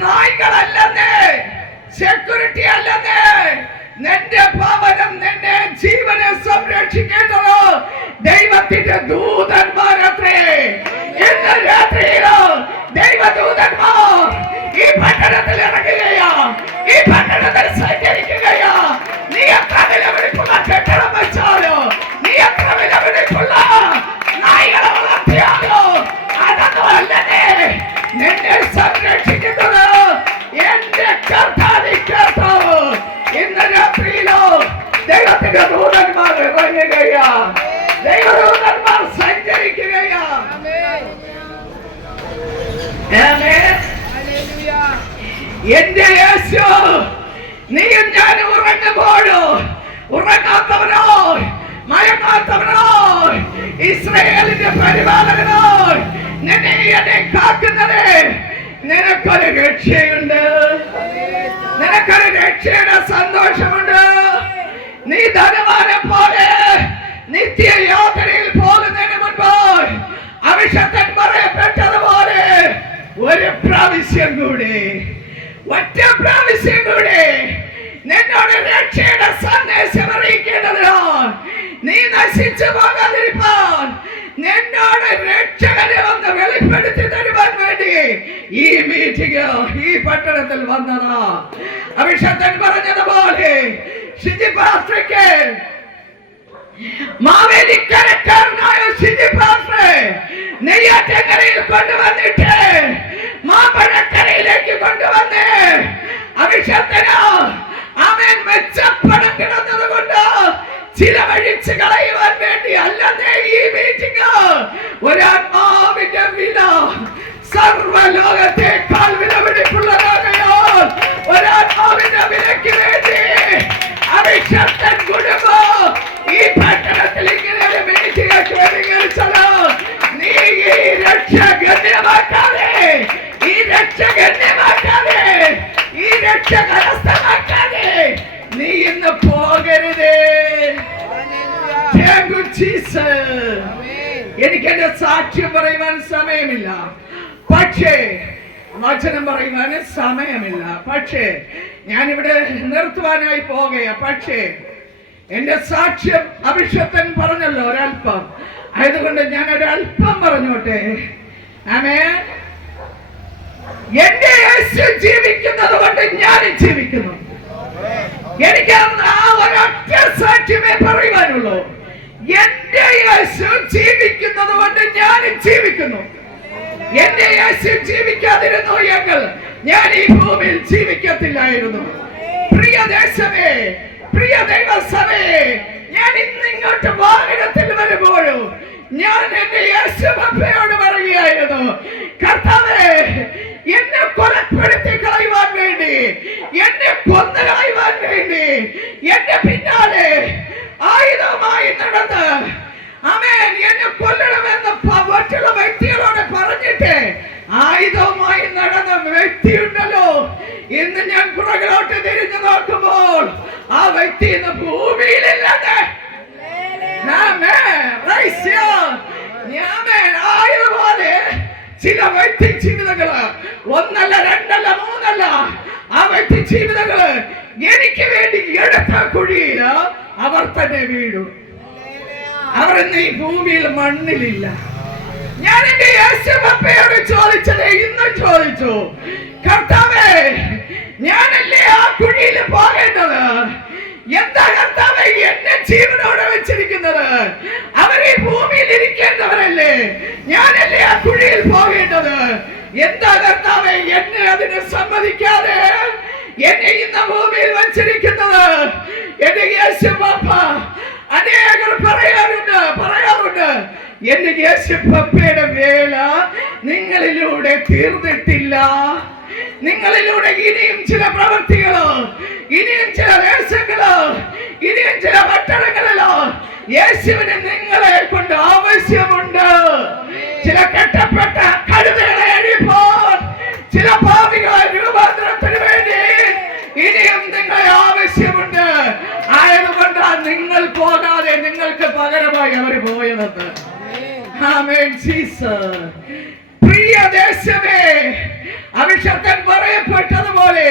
നായ്ക്കളല്ലെന്നേ, സെക്യൂരിറ്റി അല്ലെന്നേ. നിന്റെ ഭവനം, നിന്റെ ജീവനെ സംരക്ഷിക്കേണ്ടത് ദൈവത്തിന്റെ ദൂതന്മാരത്രേ. ഇന്ന് രാത്രിയിലോ ദൈവദൂതന്മാർ ഈ പട്ടണത്തിൽ ഇറങ്ങുകയാ, ഈ പട്ടണത്തിൽ സഞ്ചരിക്കുകയാ. നീ എത്ര വിലപിടിപ്പുള്ള കെട്ടിടം വെച്ചാലോ, നീ എത്ര വിലപിടിപ്പുള്ള നായ്കളെ വളർത്തിയാലോ, അതൊന്നും അല്ലേ നിന്നെ സംരക്ഷിക്കുന്നത് എന്റെ കർത്താവ്. ഇന്ന് രാത്രിയിലോ ദൈവത്തിന്റെ ദൂതന്മാർ ഇറങ്ങുകയാ, ദൈവദൂതന്മാർ സഞ്ചരിക്കുകയാ. എന്റെ യേശു നീയും ഞാൻ ഉറങ്ങുമ്പോഴോ, ഉറങ്ങാത്തവനോ, മയങ്ങാത്തവനോ, ഇസ്രായേലിന്റെ പരിപാലകനോ, നിന്നെ കാക്കുന്നത് നിനക്കൊരു രക്ഷയുണ്ട്. നിനക്കൊരു രക്ഷയുടെ സന്തോഷമുണ്ട്. നീ ധനവാനെ പോലെ നിത്യയാത്രയിൽ പോകുന്നതിന് മുൻപ് അഭിഷക്തൻ പറയപ്പെട്ടതുപോലെ ഒരു പ്രാവശ്യം കൂടി, ഒറ്റ പ്രാവശ്യം കൂടി നിന്നോട് രക്ഷയുടെ സന്ദേശം അറിയിക്കേണ്ടതിനോ, നീ നശിച്ചു പോകാതിരിപ്പാൻ നിന്നോട് രക്ഷകനെ ഒന്ന് വെളിപ്പെടുത്തി തരുവാൻ വേണ്ടി ഈ മീറ്റിംഗ് ഈ പട്ടണത്തിൽ വന്നതാ. അഭിഷക്തൻ പറഞ്ഞതുപോലെ ഷിജി പാസ്റ്റർക്ക്, മാവേലിക്കരക്കാരനായ ഷിജി പാസ്റ്ററെ നെയ്യാറ്റക്കരയിൽ കൊണ്ടുവന്നിട്ട് മാമ്പഴക്കരയിലേക്ക് കൊണ്ടുവന്ന് അഭിഷക്തന് ആമേൻ മെച്ചപ്പണം കിടന്നത് കൊണ്ട് ചിലവഴിച്ച് കളയുവാൻ വേണ്ടി അല്ലാതെ ഈ മീറ്റിംഗ് ഒരാത്മാവിന്റെ വില സർവ്വലോകത്തെക്കാൾ വിലപിടിപ്പുള്ളതാകയാൽ ഒരാത്മാവിന്റെ വിലയ്ക്ക് വേണ്ടി അഭിഷക്തൻ കുടുംബം ഈ പട്ടണത്തിൽ ഇങ്ങനെ ഒരു മീറ്റിംഗ് ക്രമീകരിച്ചത്. നീ ഈ രക്ഷ ഗണ്യമാക്കാതെ, ഈ രക്ഷ ഗണ്യമാക്കാതെ, ഈ രക്ഷ കരസ്ഥമാക്കാതെ നീ ഇന്ന് പോകരുതേ. എനിക്ക് എന്റെ സാക്ഷ്യം പറയുവാൻ സമയമില്ല. പക്ഷേ വചനം പറയുവാന് സമയമില്ല. പക്ഷേ ഞാനിവിടെ നിർത്തുവാനായി പോകുക. പക്ഷേ എന്റെ സാക്ഷ്യം അഭിഷക്തൻ പറഞ്ഞല്ലോ ഒരല്പം, ആയതുകൊണ്ട് ഞാൻ ഒരല്പം പറഞ്ഞോട്ടെ. ആമേൻ. എന്റെ യേശു ജീവിക്കുന്നത് കൊണ്ട് ഞാൻ ജീവിക്കുന്നു. എനിക്ക് ആ ഒരൊറ്റ സാക്ഷ്യമേ പറയുവാനുള്ളൂ. എന്റെ യേശു ജീവിക്കുന്നത് കൊണ്ട് ഞാൻ ജീവിക്കുന്നു. എന്റെ യേശു ജീവിക്കാതിരുന്നു എങ്കിൽ ഞാൻ ഈ ഭൂമിയിൽ ജീവിക്കത്തില്ലായിരുന്നു. പ്രിയ ദേശമേ, പ്രിയ ദൈവസഭയെ, ഞാൻ ഇന്ന് ഇങ്ങോട്ട് വാഹനത്തിൽ വരുമ്പോഴും ഞാൻ എന്റെ യേശുവപ്പയോട് പറയുകയായിരുന്നു, കർത്താവേ, എന്നെ കൊലപ്പെടുത്തി കളയുവാൻ വേണ്ടി, എന്നെ കൊന്നു കളയുവാൻ വേണ്ടി എന്റെ പിന്നാലെ ആയുധമായി നടന്ന്, ആമേൻ, എന്നെ കൊല്ലണമെന്ന് മറ്റുള്ള വ്യക്തികളോട് പറഞ്ഞിട്ട് ആയുധവുമായി നടന്ന വ്യക്തിയുണ്ടല്ലോ, ഇന്ന് ഞാൻ പുറകിലോട്ട് തിരിഞ്ഞു നോക്കുമ്പോൾ ആ വ്യക്തി ഇന്ന് ഭൂമിയിലില്ലാതെ ആയതുപോലെ ചില വ്യക്തി ജീവിതങ്ങള്, ഒന്നല്ല രണ്ടല്ല മൂന്നല്ല, ആ വ്യക്തി ജീവിതങ്ങള് എനിക്ക് വേണ്ടി എടുത്ത കുഴിയില് അവർ തന്നെ വീഴും. അവർ ഇന്ന് ഈ ഭൂമിയിൽ മണ്ണിലില്ല. ഞാൻ എന്റെ യേശുവപ്പയോട് ചോദിച്ചത് ഇന്നും ചോദിച്ചു, കർത്താവേ, ഞാനല്ലേ ആ കുഴിയിൽ പോകേണ്ടത്? എന്താ കർത്താവേ എന്നെ ജീവനോടെ വെച്ചിരിക്കുന്നത്? അവർ ഈ ഭൂമിയിൽ ഇരിക്കേണ്ടവരല്ലേ? ഞാനല്ലേ ആ കുഴിയിൽ പോകേണ്ടത്? എന്താ കർത്താവേ എന്നെ അതിന് സമ്മതിക്കാതെ എന്നെ ഇന്ന് ഭൂമിയിൽ വെച്ചിരിക്കുന്നത്? എന്റെ യേശുവപ്പ അനേകർ പറയാറുണ്ട്, എന്റെ യേശുവപ്പയുടെ വേല നിങ്ങളിലൂടെ തീർന്നിട്ടില്ല. നിങ്ങളിലൂടെ ഇനിയും ചില പ്രവൃത്തികളോ, ഇനിയും ചില വേഷങ്ങളോ, ഇനിയും ചില പട്ടണങ്ങളിലോ യേശുവിന് നിങ്ങളെ കൊണ്ട് ആവശ്യമുണ്ട്. ചില കെട്ടപ്പെട്ട കഴുതകളെ അഴിപ്പോൾ, ചില പാപികളെ രൂപാന്തരത്തിന് വേണ്ടി ഇനിയും നിങ്ങളെ ആവശ്യമുണ്ട്. ആയതുകൊണ്ടാണ് നിങ്ങൾ പോകാതെ നിങ്ങൾക്ക് പകരമായി അവർ പോയതെന്ന്. ആമേൻ ജീസസ്. പ്രിയ ദേശമേ, അഭിഷക്തൻ പറയപ്പെട്ടതുപോലെ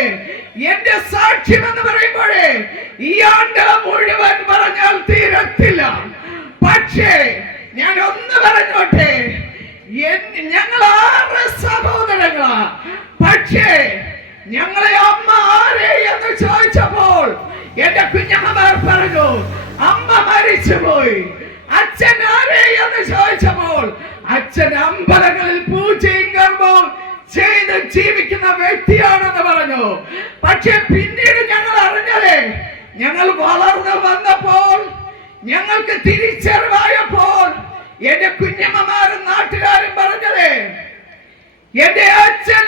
എന്റെ സാക്ഷ്യം എന്ന് പറയുമ്പോഴേ ഈ ആണ്ട് മുഴുവൻ പറഞ്ഞാൽ തീരത്തില്ല. പക്ഷേ ഞാൻ ഒന്ന് പറഞ്ഞോട്ടെ, ഞങ്ങൾ 6 സഹോദരങ്ങളാ. പക്ഷേ ഞങ്ങളെ അമ്മ ആരെ എന്ന് ചോദിച്ചപ്പോൾ എന്റെ കുഞ്ഞമ്മമാർ പറഞ്ഞു, അമ്മ മരിച്ചുപോയി. അച്ഛൻ ആരെ എന്ന് ചോദിച്ചപ്പോൾ അച്ഛൻ അമ്പലങ്ങളിൽ പൂജയും കർമ്മവും ചെയ്ത് ജീവിക്കുന്ന വ്യക്തിയാണെന്ന് പറഞ്ഞു. പക്ഷെ പിന്നീട് ഞങ്ങൾ അറിഞ്ഞതേ, ഞങ്ങൾ വളർന്നു വന്നപ്പോൾ, ഞങ്ങൾക്ക് തിരിച്ചറിവായപ്പോൾ എന്റെ കുഞ്ഞമ്മമാരും നാട്ടുകാരും പറഞ്ഞതേ, എന്റെ അച്ഛൻ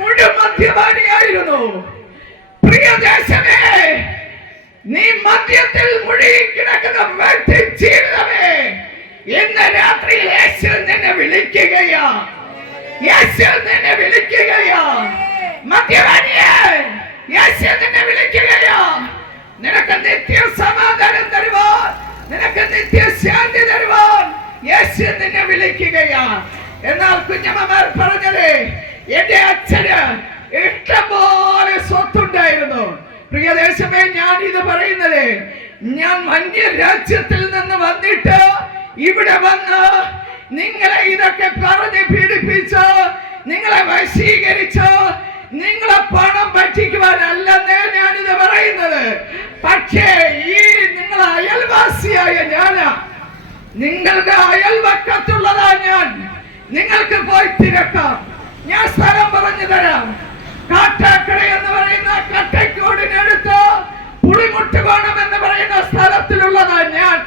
മുഴുമദ്യപാനിയായിരുന്നു. പ്രിയ ദേശമേ, നീ മദ്യത്തിൽ മുഴുകി കിടക്കുന്ന വ്യക്തി ജീവിതമേ, ഇന്ന് രാത്രിയിൽ യേശു നിന്നെ വിളിക്കുകയാ. യേശു നിന്നെ വിളിക്കുകയാ. മദ്യപാനിയെ, യേശു നിന്നെ വിളിക്കുകയാ. നിനക്ക് നിത്യ സമാധാനം തരുവാൻ, നിനക്ക് നിത്യ ശാന്തി തരുവാൻ യേശു നിന്നെ വിളിക്കുകയാ. എന്നാൽ കുഞ്ഞമ്മമാർ പറഞ്ഞത്, എന്റെ അച്ഛന് ഇഷ്ടംപോലെ സ്വത്തുണ്ടായിരുന്നു. പ്രിയദേശമേ, ഞാൻ ഇത് പറയുന്നത്, ഞാൻ അന്യ രാജ്യത്തിൽ നിന്ന് വന്നിട്ട് ഇവിടെ വന്ന് നിങ്ങളെ ഇതൊക്കെ പറഞ്ഞ് പീഡിപ്പിച്ച്, നിങ്ങളെ വശീകരിച്ച്, നിങ്ങളെ പണം പറ്റിക്കുവാനല്ലെന്നേ ഞാനിത് പറയുന്നത്. പക്ഷേ ഈ നിങ്ങളെ അയൽവാസിയായ ഞാനാ, നിങ്ങളുടെ അയൽവക്കത്തുള്ളതാ ഞാൻ. നിങ്ങൾക്ക് പോയി തിരക്കാം. ഞാൻ സ്ഥലം പറഞ്ഞു തരാം. കാട്ടാക്കട എന്ന് പറയുന്ന കട്ടക്കോടിനടുത്ത് പുളിമുട്ടുകോണം എന്ന് പറയുന്ന സ്ഥലത്തിലുള്ളതാ ഞാൻ.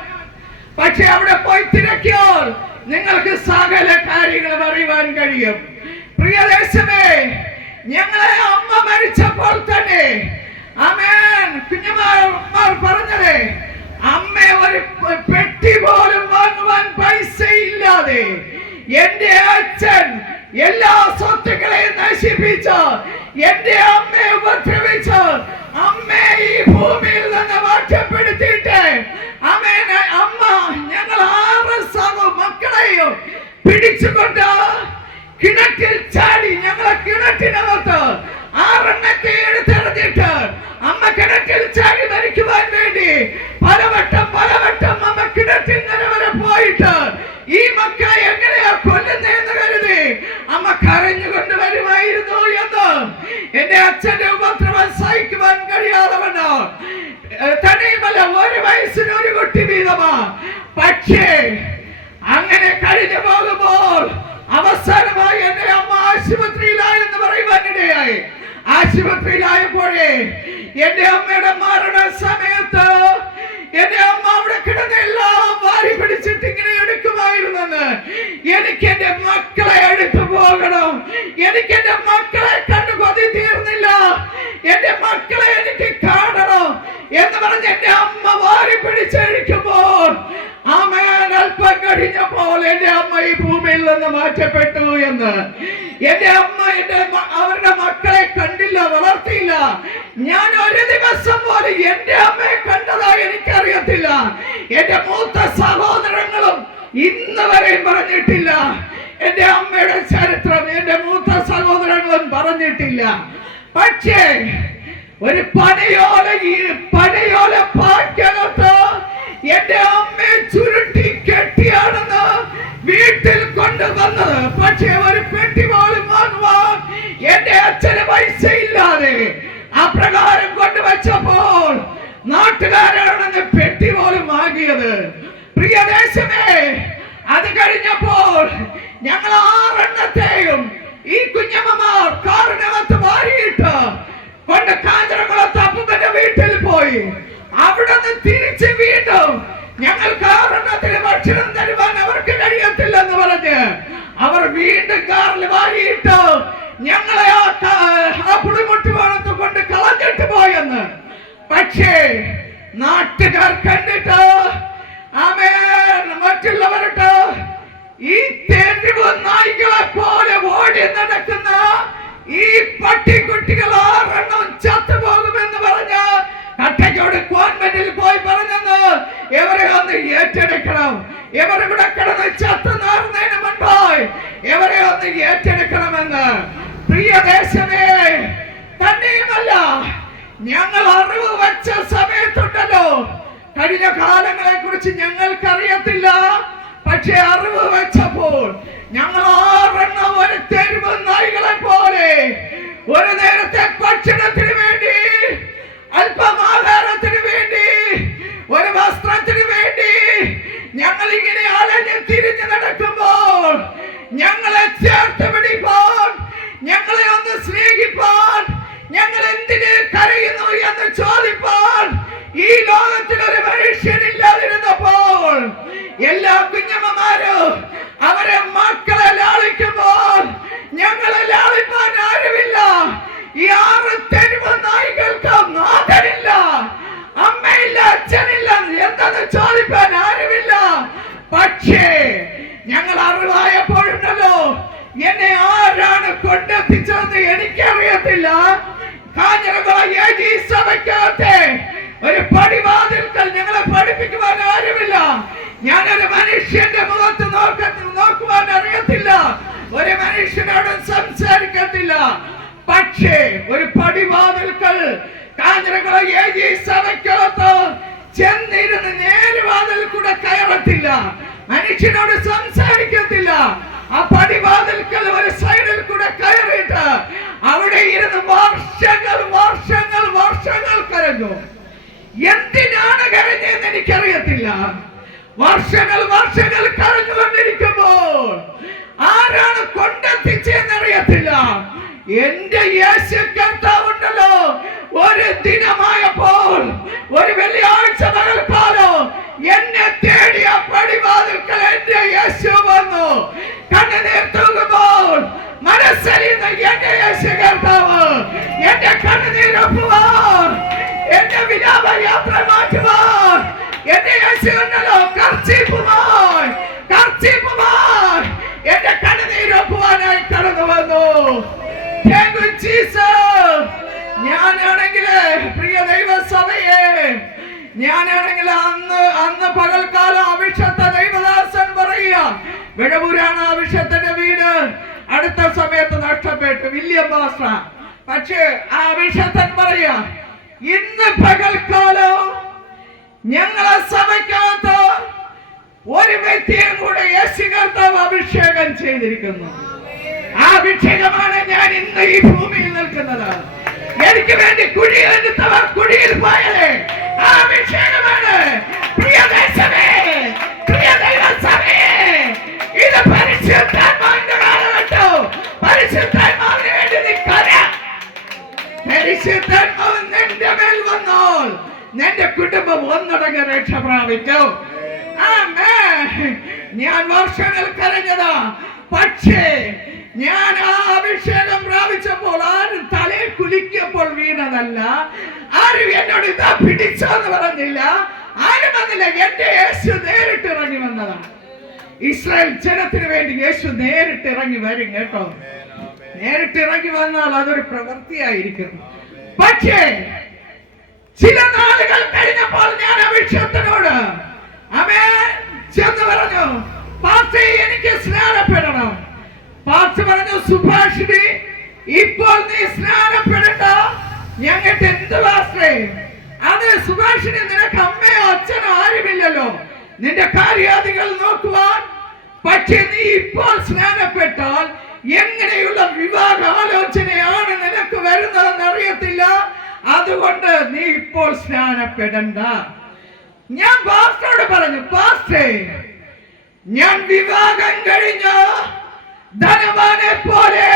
പക്ഷെ അവിടെ പോയി തിരക്കിയാൽ നിങ്ങൾക്ക് സകല കാര്യങ്ങളും അറിയുവാൻ കഴിയും. പ്രിയദേശമേ, ഞങ്ങളെ അമ്മ മരിച്ചപ്പോൾ തന്നെ, ആമേൻ, കുഞ്ഞുമാർ പറഞ്ഞത്, അമ്മ ഒരു പെട്ടി പോലും വാങ്ങുവാൻ പൈസ ഇല്ലാതെ എന്റെ അച്ഛൻ എല്ലാ സ്വത്തുക്കളെയും നശിപ്പിച്ച് എന്റെ അമ്മയെ ഉപദ്രവിച്ച് അമ്മയെ ഈ ഭൂമിയിൽ നിന്ന് മാറ്റപ്പെടുത്തിയിട്ട് അമ്മ ഞങ്ങൾ 6 മക്കളെയും പിടിച്ചുകൊണ്ട് കിണറ്റിൽ ചാടി, ഞങ്ങളെ കിണറ്റിനകത്ത് 6 എണ്ണത്തെ എടുത്തെറിഞ്ഞിട്ട് അമ്മ കിണറ്റിൽ ചാടി മരിക്കുവാൻ വേണ്ടി പലവട്ടം അമ്മ കിണറ്റിൽ വരെ പോയിട്ട് ഈ മക്കളെ എങ്ങനെയാ കൊല്ലുന്നതെന്ന് കരുതി അമ്മ കരഞ്ഞുകൊണ്ട് വരുമായിരുന്നു എന്ന് എന്റെ അച്ഛന്റെ ഉപദ്രവം സഹിക്കുവാൻ കഴിയാതവണ്ണോ തന്നെയുമല്ല 1 വയസ്സിന് 1 കുട്ടി വീതമാ. പക്ഷേ അങ്ങനെ കഴിഞ്ഞു പോകുമ്പോൾ അവസാനമായി എന്റെ അമ്മ ആശുപത്രിയിലായെന്ന് പറയുവാനിടയായി. ആശുപത്രിയിലായപ്പോഴേ എന്റെ അമ്മയുടെ മരണ സമയത്ത് എന്റെ അമ്മ അവിടെ കിടന്ന് എല്ലാം വാരി പിടിച്ചിട്ട് ഇങ്ങനെ എടുക്കുമായിരുന്നെന്ന്. എനിക്ക് എന്റെ മക്കളെ എടുത്തു പോകണം, എനിക്ക് എന്റെ മക്കളെ കണ്ടു കൊതി തീർന്നില്ല, എന്റെ മക്കളെ എനിക്ക് കാണണം എന്ന് പറഞ്ഞ് എന്റെ അമ്മ വാരി പിടിച്ചഴിക്കുമ്പോൾ അല്പം കഴിഞ്ഞപ്പോൾ എന്റെ അമ്മ ഈ ഭൂമിയിൽ നിന്ന് മാറ്റപ്പെട്ടു എന്ന്. എന്റെ അമ്മ അവരുടെ മക്കളെ കണ്ടില്ല, വളർത്തിയില്ല. ഞാൻ ഒരു ദിവസം പോലും എന്റെ അമ്മയെ കണ്ടതായി എനിക്കറിയത്തില്ല. എന്റെ മൂത്ത സഹോദരങ്ങളും ഇന്ന് വരെയും പറഞ്ഞിട്ടില്ല. എന്റെ അമ്മയുടെ ചരിത്രം എന്റെ മൂത്ത സഹോദരങ്ങളും പറഞ്ഞിട്ടില്ല. പക്ഷേ ഒരു പനയോല പാക്കകത്ത് എന്റെ അമ്മയെ ചുരുട്ടി കെട്ടിയാണെന്ന് വീട്ടിൽ കൊണ്ടുവന്നത്. പക്ഷേ ഒരു പെട്ടി പോലും വാങ്ങുവാൻ എന്റെ അച്ഛന് പൈസ ഇല്ലാതെ അപ്രകാരം കൊണ്ടുവച്ചപ്പോൾ നാട്ടുകാരാണെന്ന് പെട്ടി പോലും വാങ്ങിയത്. പ്രിയദേശമേ, അത് കഴിഞ്ഞപ്പോൾ ഞങ്ങൾ 6 എണ്ണത്തെയും ഈ കുഞ്ഞമ്മമാർ കാറിനകത്ത് വാരിയിട്ട് കൊണ്ട് കാഞ്ഞിരംകുളത്ത് അപ്പൂപ്പന്റെ വീട്ടിൽ പോയി. അവിടെ നിന്ന് തിരിച്ച് വീണ്ടും ഞങ്ങൾ 6 എണ്ണത്തിന് ഭക്ഷണം തരുവാൻ അവർക്ക് കഴിയത്തില്ലെന്ന് പറഞ്ഞ് അവർ വീണ്ടും കാറിൽ വാരിയിട്ട് ഞങ്ങളെ ആ പുളിമുട്ടുപാടത്ത് കൊണ്ട് കളഞ്ഞിട്ട് പോയെന്ന്. പക്ഷേ നാട്ടുകാർ കണ്ടിട്ട് മറ്റുള്ളവരുടെ ഈ തെരുവ് നായ്ക്കളെ പോലെ ഓടി നടക്കുന്ന ഈ പട്ടിക്കുട്ടികൾ 6 എണ്ണം ചത്തുപോകുമെന്ന് പറഞ്ഞ് കട്ടയ്ക്കോട് കോൺവെന്റിൽ പോയി പറഞ്ഞെന്ന് ഇവരെ ഒന്ന് ഏറ്റെടുക്കണം, ഇവരെ കൂടെ കിടന്ന് ചത്തു നാറുന്നതിന് മുൻപായി ഇവരെ ഒന്ന് ഏറ്റെടുക്കണമെന്ന്. പ്രിയദേശമേ, തന്നെയുമല്ല ഞങ്ങൾ അറിവ് വെച്ച സമയത്തുണ്ടല്ലോ, കഴിഞ്ഞ കാലങ്ങളെ കുറിച്ച് ഞങ്ങൾക്കറിയത്തില്ല. പക്ഷെ അറിവ് വെച്ചപ്പോൾ ഞങ്ങൾ 6 എണ്ണം ഒരു തെരുവ് നായ്ക്കളെ പോലെ ഒരു നേരത്തെ ഭക്ഷണത്തിന് വേണ്ടി, അല്പം ആഹാരത്തിന് വേണ്ടി, ഒരു വസ്ത്രത്തിന് വേണ്ടി ഞങ്ങൾ ഇങ്ങനെ അലഞ്ഞ് തിരിഞ്ഞു നടക്കുമ്പോൾ ഞങ്ങളെ ചേർത്ത് പിടിപ്പാൻ, ഞങ്ങളെ ഒന്ന് സ്നേഹിപ്പാൻ, ഞങ്ങൾ എന്തിന് കരയുന്നു എന്ന് ചോദിപ്പാൻ ഈ ലോകത്തിൽ ഒരു മനുഷ്യനില്ലാതിരുന്നപ്പോൾ എല്ലാ കുഞ്ഞമ്മമാരും അവരെ മക്കളെ ലാളിക്കുമ്പോൾ ഞങ്ങളെ ലാളിപ്പാൻ ആരുമില്ല. ഈ 6 തെരുവ് നായ്ക്കൾക്ക് നാഥനില്ല, അമ്മയില്ല, അച്ഛനില്ല, എന്തെന്ന് ചോദിപ്പാൻ ആരുമില്ല. പക്ഷേ ഞങ്ങൾ അറിവായപ്പോഴുണ്ടല്ലോ, എന്നെ ആരാണ് കൊണ്ടെത്തിച്ചതെന്ന് എനിക്കറിയത്തില്ല. കാഞ്ഞിരംകുളം സഭയ്ക്കകത്തെ ഒരു പടിവാതിൽക്കൽ ഞങ്ങളെ പഠിപ്പിക്കുവാൻ ആരുമില്ല. ഞാനൊരു മനുഷ്യന്റെ മുഖത്ത് നോക്കുവാൻ അറിയത്തില്ല, ഒരു മനുഷ്യനോടും സംസാരിക്കത്തില്ല. പക്ഷേ ഒരു പടിവാതിൽക്കൽ കാഞ്ഞിരംകുളം സഭയ്ക്കകത്ത് ചെന്നിരുന്ന് നേരുവാതിൽ കൂടെ കയറത്തില്ല, മനുഷ്യനോട് സംസാരിക്കത്തില്ല. ആ പടിവാതിൽക്കൽ ഒരു സൈഡിൽ കൂടെ കയറിയിട്ട് അവിടെ ഇരുന്ന് വർഷങ്ങൾ കരഞ്ഞു. എന്തിനാണ് കരഞ്ഞെന്ന് എനിക്കറിയത്തില്ല. വർഷങ്ങൾ കരഞ്ഞുകൊണ്ടിരിക്കുമ്പോൾ ആരാണ് കൊണ്ടെത്തിച്ചെന്നറിയത്തില്ല. എന്റെ യേശു കർത്താവുണ്ടല്ലോ, ഒരു ദിനമായപ്പോൾ ഒരു വെള്ളിയാഴ്ച പകൽക്കാലം എന്നെ തേടിയ പടിവാതിൽക്കൽ എന്റെ യേശു വന്നു. കണ്ണുനീർ തൂകുമ്പോൾ മനസ്സറിയുന്ന എന്റെ യേശു കർത്താവ് എന്റെ കണ്ണുനീരൊപ്പുവാൻ, എന്റെ വിലാപ യാത്ര മാറ്റുവാൻ എന്റെ യേശു ഉണ്ടല്ലോ, കർച്ചീപ്പുമായി എന്റെ കണ്ണുനീരൊപ്പുവാനായി കടന്നു വന്നു. ഞാനാണെങ്കില് പ്രിയ ദൈവസഭയെ, ഞാനാണെങ്കിൽ അന്ന് പകൽക്കാലം അഭിഷക്ത ദൈവദാസൻ പറയുക, വിഴപുരാണ് അഭിഷക്തന്റെ വീട്, അടുത്ത സമയത്ത് നഷ്ടപ്പെട്ടു വില്യം പാസ്റ്റർ. പക്ഷേ ആ അഭിഷേകൻ പറയാ, ഇന്ന് പകൽക്കാലം ഞങ്ങളെ സഭയ്ക്കകത്ത് ഒരു വ്യക്തിയും കൂടെ യേശു കർത്താവ് അഭിഷേകം ചെയ്തിരിക്കുന്നു. ആ അഭിഷേകമാണ് ഞാൻ ഇന്ന് ഈ ഭൂമിയിൽ നിൽക്കുന്നത്. എനിക്ക് വേണ്ടി കുഴിയെടുത്തവർ കുഴിയിൽ പോയത് ആ അഭിഷേകമാണ്. പ്രിയ ദേശമേ, പ്രിയ ദൈവസഭേ, ഇത് പരിശുദ്ധാത്മാവിന്റെ കാലഘട്ടം. പരിശുദ്ധാത്മാവിന് വേണ്ടി നിൽക്കാന. പരിശുദ്ധാത്മാവ് നിന്റെ മേൽ വന്നാൽ നിന്റെ കുടുംബം ഒന്നടങ്ക രക്ഷ പ്രാപിക്കും. ഞാൻ വർഷങ്ങൾ കരഞ്ഞതാ, പക്ഷേ ഞാൻ ആ അഭിഷേകം പ്രാപിച്ചപ്പോൾ ആരും തലയിൽ കുലിക്കപ്പോൾ വീണതല്ല. ആരും എന്നോട് ഇതാ പിടിച്ചോന്ന് പറഞ്ഞില്ല, ആരും വന്നില്ല. എന്റെ യേശു നേരിട്ട് ഇറങ്ങി വന്നതാണ്. ഇസ്രായേൽ ജനത്തിന് വേണ്ടി യേശു നേരിട്ട് ഇറങ്ങി വരും കേട്ടോ. നേരിട്ട് ഇറങ്ങി വന്നാൽ അതൊരു പ്രവൃത്തിയായിരിക്കും. പക്ഷേ ചില നാളുകൾ കഴിഞ്ഞപ്പോൾ ഞാൻ അഭിഷേകത്തിനോട് ചെന്ന് പറഞ്ഞു, പാസ്റ്റർ എനിക്ക് സ്നാനപ്പെടണം. പാസ്റ്റർ പറഞ്ഞു, സുഭാഷിണി ഇപ്പോൾ നീ സ്നാനപ്പെടണ്ട. ഞങ്ങൾക്ക് എന്ത് പാസ്റ്ററേ? അത് സുഭാഷിണി, നിനക്ക് അമ്മയോ അച്ഛനോ ആരുമില്ലല്ലോ നിന്റെ കാര്യാദികൾ നോക്കുവാൻ. പക്ഷെ നീ ഇപ്പോൾ സ്നാനപ്പെട്ടാൽ എങ്ങനെയുള്ള വിവാഹ ആലോചനയാണ് നിനക്ക് വരുന്നതെന്ന് അറിയത്തില്ല. അതുകൊണ്ട് നീ ഇപ്പോൾ സ്നാനപ്പെടണ്ട. ഞാൻ പാസ്റ്ററോട് പറഞ്ഞു, പാസ്റ്റേ, ഞാൻ വിവാഹം കഴിഞ്ഞ ധനവാനെ പോലെ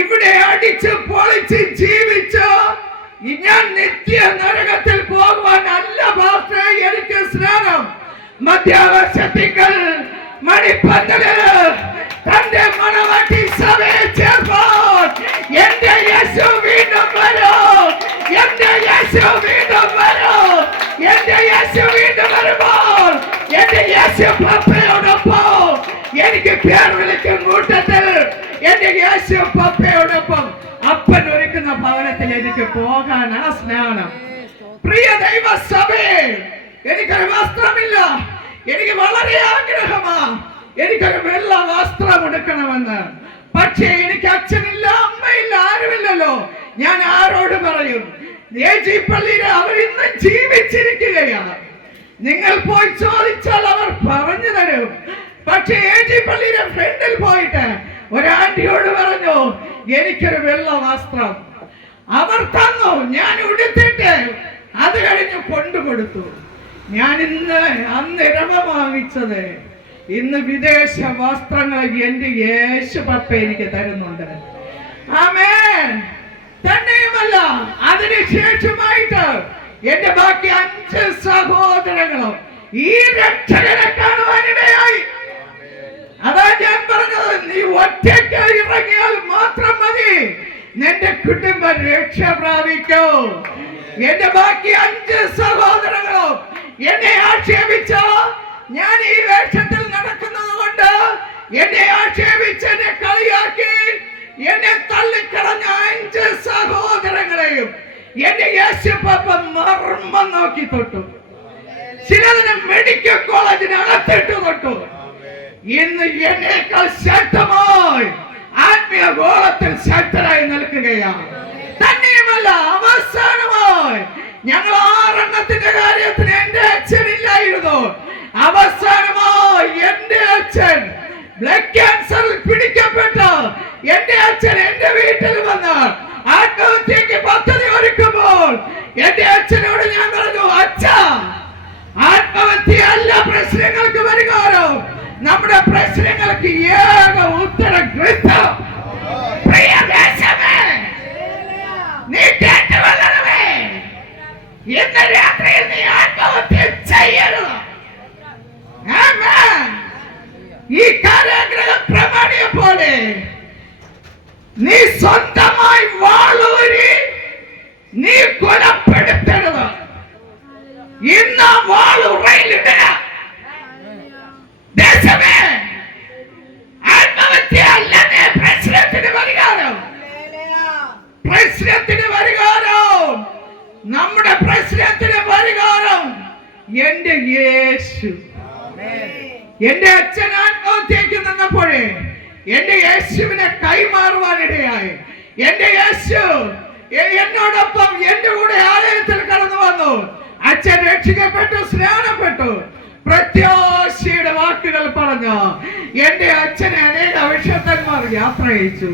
ഇവിടെ അടിച്ച് പൊളിച്ച് ജീവിച്ച് ഞാൻ നിത്യ നരകത്തിൽ പോകുവാൻ അല്ല പാസ്റ്റേ എനിക്ക് സ്നാനം. മധ്യാവർഷത്തിങ്കൽ മണിപ്പന്തലില് തന്റെ മണവാട്ടി സഭയെ ചേർപ്പാൻ എന്റെ യേശു വീണ്ടും വരും. എന്റെ യേശു വീണ്ടും വരും. എന്റെ യേശു വീണ്ടും വരുമ്പോൾ എന്റെ യേശു പപ്പയോടൊപ്പം എനിക്ക് പേർ വിളിക്കും കൂട്ടത്തിൽ. എന്റെ യേശു പപ്പയോടൊപ്പം അപ്പൻ ഒരുക്കുന്ന ഭവനത്തിൽ എനിക്ക് പോകാൻ ആ സ്നാനം. പ്രിയ ദൈവസഭയെ, എനിക്കൊരു വസ്ത്രമില്ല. എനിക്ക് വളരെ ആഗ്രഹമാ എനിക്കൊരു വെള്ള വസ്ത്രം എടുക്കണമെന്ന്. പക്ഷേ എനിക്ക് അച്ഛനില്ല, അമ്മയില്ല, ആരുമില്ലല്ലോ. ഞാൻ ആരോട് പറയും? ഏജി പള്ളിയിൽ അവർ ഇന്ന് ജീവിച്ചിരിക്കുകയാണ്. നിങ്ങൾ പോയി ചോദിച്ചാൽ അവർ പറഞ്ഞു തരും. പക്ഷേ ഏജി പള്ളിയുടെ ഫ്രണ്ടിൽ പോയിട്ട് ഒരു ആന്റിയോട് പറഞ്ഞു, എനിക്കൊരു വെള്ള വസ്ത്രം. അവർ തന്നു, ഞാൻ ഉടുത്തിട്ട് അത് കഴിഞ്ഞ് കൊണ്ടുകൊടുത്തു. ഞാൻ അന്ന് ഇരവ വാങ്ങിച്ചത് ഇന്ന് വിദേശ വസ്ത്രങ്ങൾ എന്റെ യേശു പപ്പ എനിക്ക് തരുന്നുണ്ട്. ആമേൻ. തന്നെയുമല്ല, അതിനുശേഷമായിട്ട് എന്റെ ബാക്കി 5 സഹോദരങ്ങളും ഈ രക്ഷകനെ കാണുവാനിടയായി. അതാ ഞാൻ പറഞ്ഞത്, നീ ഒറ്റയ്ക്ക് ഇറങ്ങിയാൽ മാത്രം മതി നിന്റെ കുടുംബം രക്ഷ പ്രാപിക്കൂ. എന്റെ ബാക്കി 5 സഹോദരങ്ങളും എന്നെ ആക്ഷേപിച്ച, ഞാൻ ഈ വേഷത്തിൽ നടക്കുന്നത് കൊണ്ട് എന്നെ ആക്ഷേപിച്ച് എന്നെ കളിയാക്കി എന്നെ തള്ളിക്കളഞ്ഞ 5 സഹോദരങ്ങളെയും എന്റെ യേശുപ്പ മർമ്മം നോക്കി തൊട്ടു. ചിലതിനെ മെഡിക്കൽ കോളേജിനകത്തിട്ട് തൊട്ടു. ഇന്ന് എന്നേക്കാൾ ശക്തമായി ആത്മീയ ഗോളത്തിൽ ശക്തരായി നിൽക്കുകയാണ്. തന്നെയുമല്ല, അവസാനമായി ഞങ്ങൾ 6 എണ്ണത്തിന്റെ കാര്യത്തിന് എന്റെ അച്ഛനില്ലായിരുന്നു. അവസാനമായി എന്റെ അച്ഛൻ ബ്ലഡ് ക്യാൻസറിൽ പിടിക്കപ്പെട്ട എന്റെ അച്ഛൻ എന്റെ വീട്ടിൽ വന്ന് ആത്മഹത്യക്ക് പദ്ധതി ഒരുക്കുമ്പോൾ എന്റെ അച്ഛനോട് ഞാൻ പറഞ്ഞു, അച്ഛാ, ആത്മഹത്യ അല്ല പ്രശ്നങ്ങൾക്ക് പരിഹാരം. നമ്മുടെ പ്രശ്നങ്ങൾക്ക് ഏക ഉത്തരം ക്രിസ്തു. പ്രിയ ദേശമേ, നീ കേട്ടുകൊള്ളണമേ, ഇന്ന് രാത്രിയിൽ നീ ആത്മഹത്യ ചെയ്യരുത്. ഈ കാരാഗ്രഹ പ്രമാണിയെ പോലെ നീ സ്വന്തമായി വാളൂരി നീ കൊലപ്പെടുത്തരുത്. ഇന്ന് വാളുറയിലിടുക. ദേശമേ, ആത്മഹത്യ അല്ലെന്നേ പ്രശ്നത്തിന് പരിഹാരം. പ്രശ്നത്തിന് പരിഹാരം, നമ്മുടെ പ്രശ്നത്തിന് പരിഹാരം എന്റെ യേശു. എന്റെ അച്ഛൻ ആത്മഹത്യക്ക് നിന്നപ്പോഴേ എന്റെ യേശുവിനെ കൈമാറുവാനിടയായി. എന്റെ യേശു എന്നോടൊപ്പം എന്റെ കൂടെ ആലയത്തിൽ കടന്നു വന്നു. അച്ഛൻ രക്ഷിക്കപ്പെട്ടു, സ്നാനപ്പെട്ടു, പ്രത്യാശയുടെ വാക്കുകൾ പറഞ്ഞു. എന്റെ അച്ഛനെ അനേക അഭിഷക്തന്മാർ യാത്ര അയച്ചു.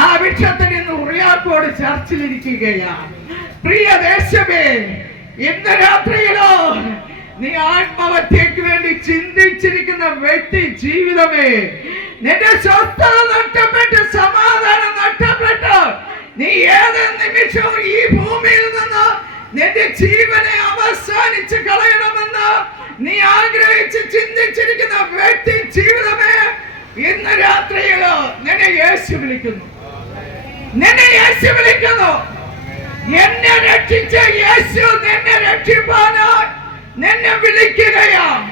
ആ അഭിഷക്തൻ ഇന്ന് ഉറിയാക്കോട് ചർച്ചിലിരിക്കുകയാണ്. പ്രിയ ദേശമേ, ഇന്ന് രാത്രിയിലോ നീ ആത്മഹത്യക്ക് വേണ്ടി ചിന്തിച്ചിരിക്കുന്ന വ്യക്തി ജീവിതമേ, നിന്റെ സ്വസ്ഥത നഷ്ടപ്പെട്ട് സമാധാനം നഷ്ടപ്പെട്ട് നീ ഏത് നിമിഷവും ഈ ഭൂമിയിൽ നിന്ന് നിന്റെ ജീവനെ അവസാനിച്ച് കളയണമെന്ന് നീ ആഗ്രഹിച്ച് ചിന്തിച്ചിരിക്കുന്ന വ്യക്തി ജീവിതമേ, ഇന്ന് രാത്രിയിലോ നിന്നെ യേശു വിളിക്കുന്നു. നിന്നെ യേശു വിളിക്കുന്നു. എന്നെ രക്ഷിച്ച യേശു നിന്നെ രക്ഷിപ്പാനായി നിന്നെ വിളിക്കുകയാണ്.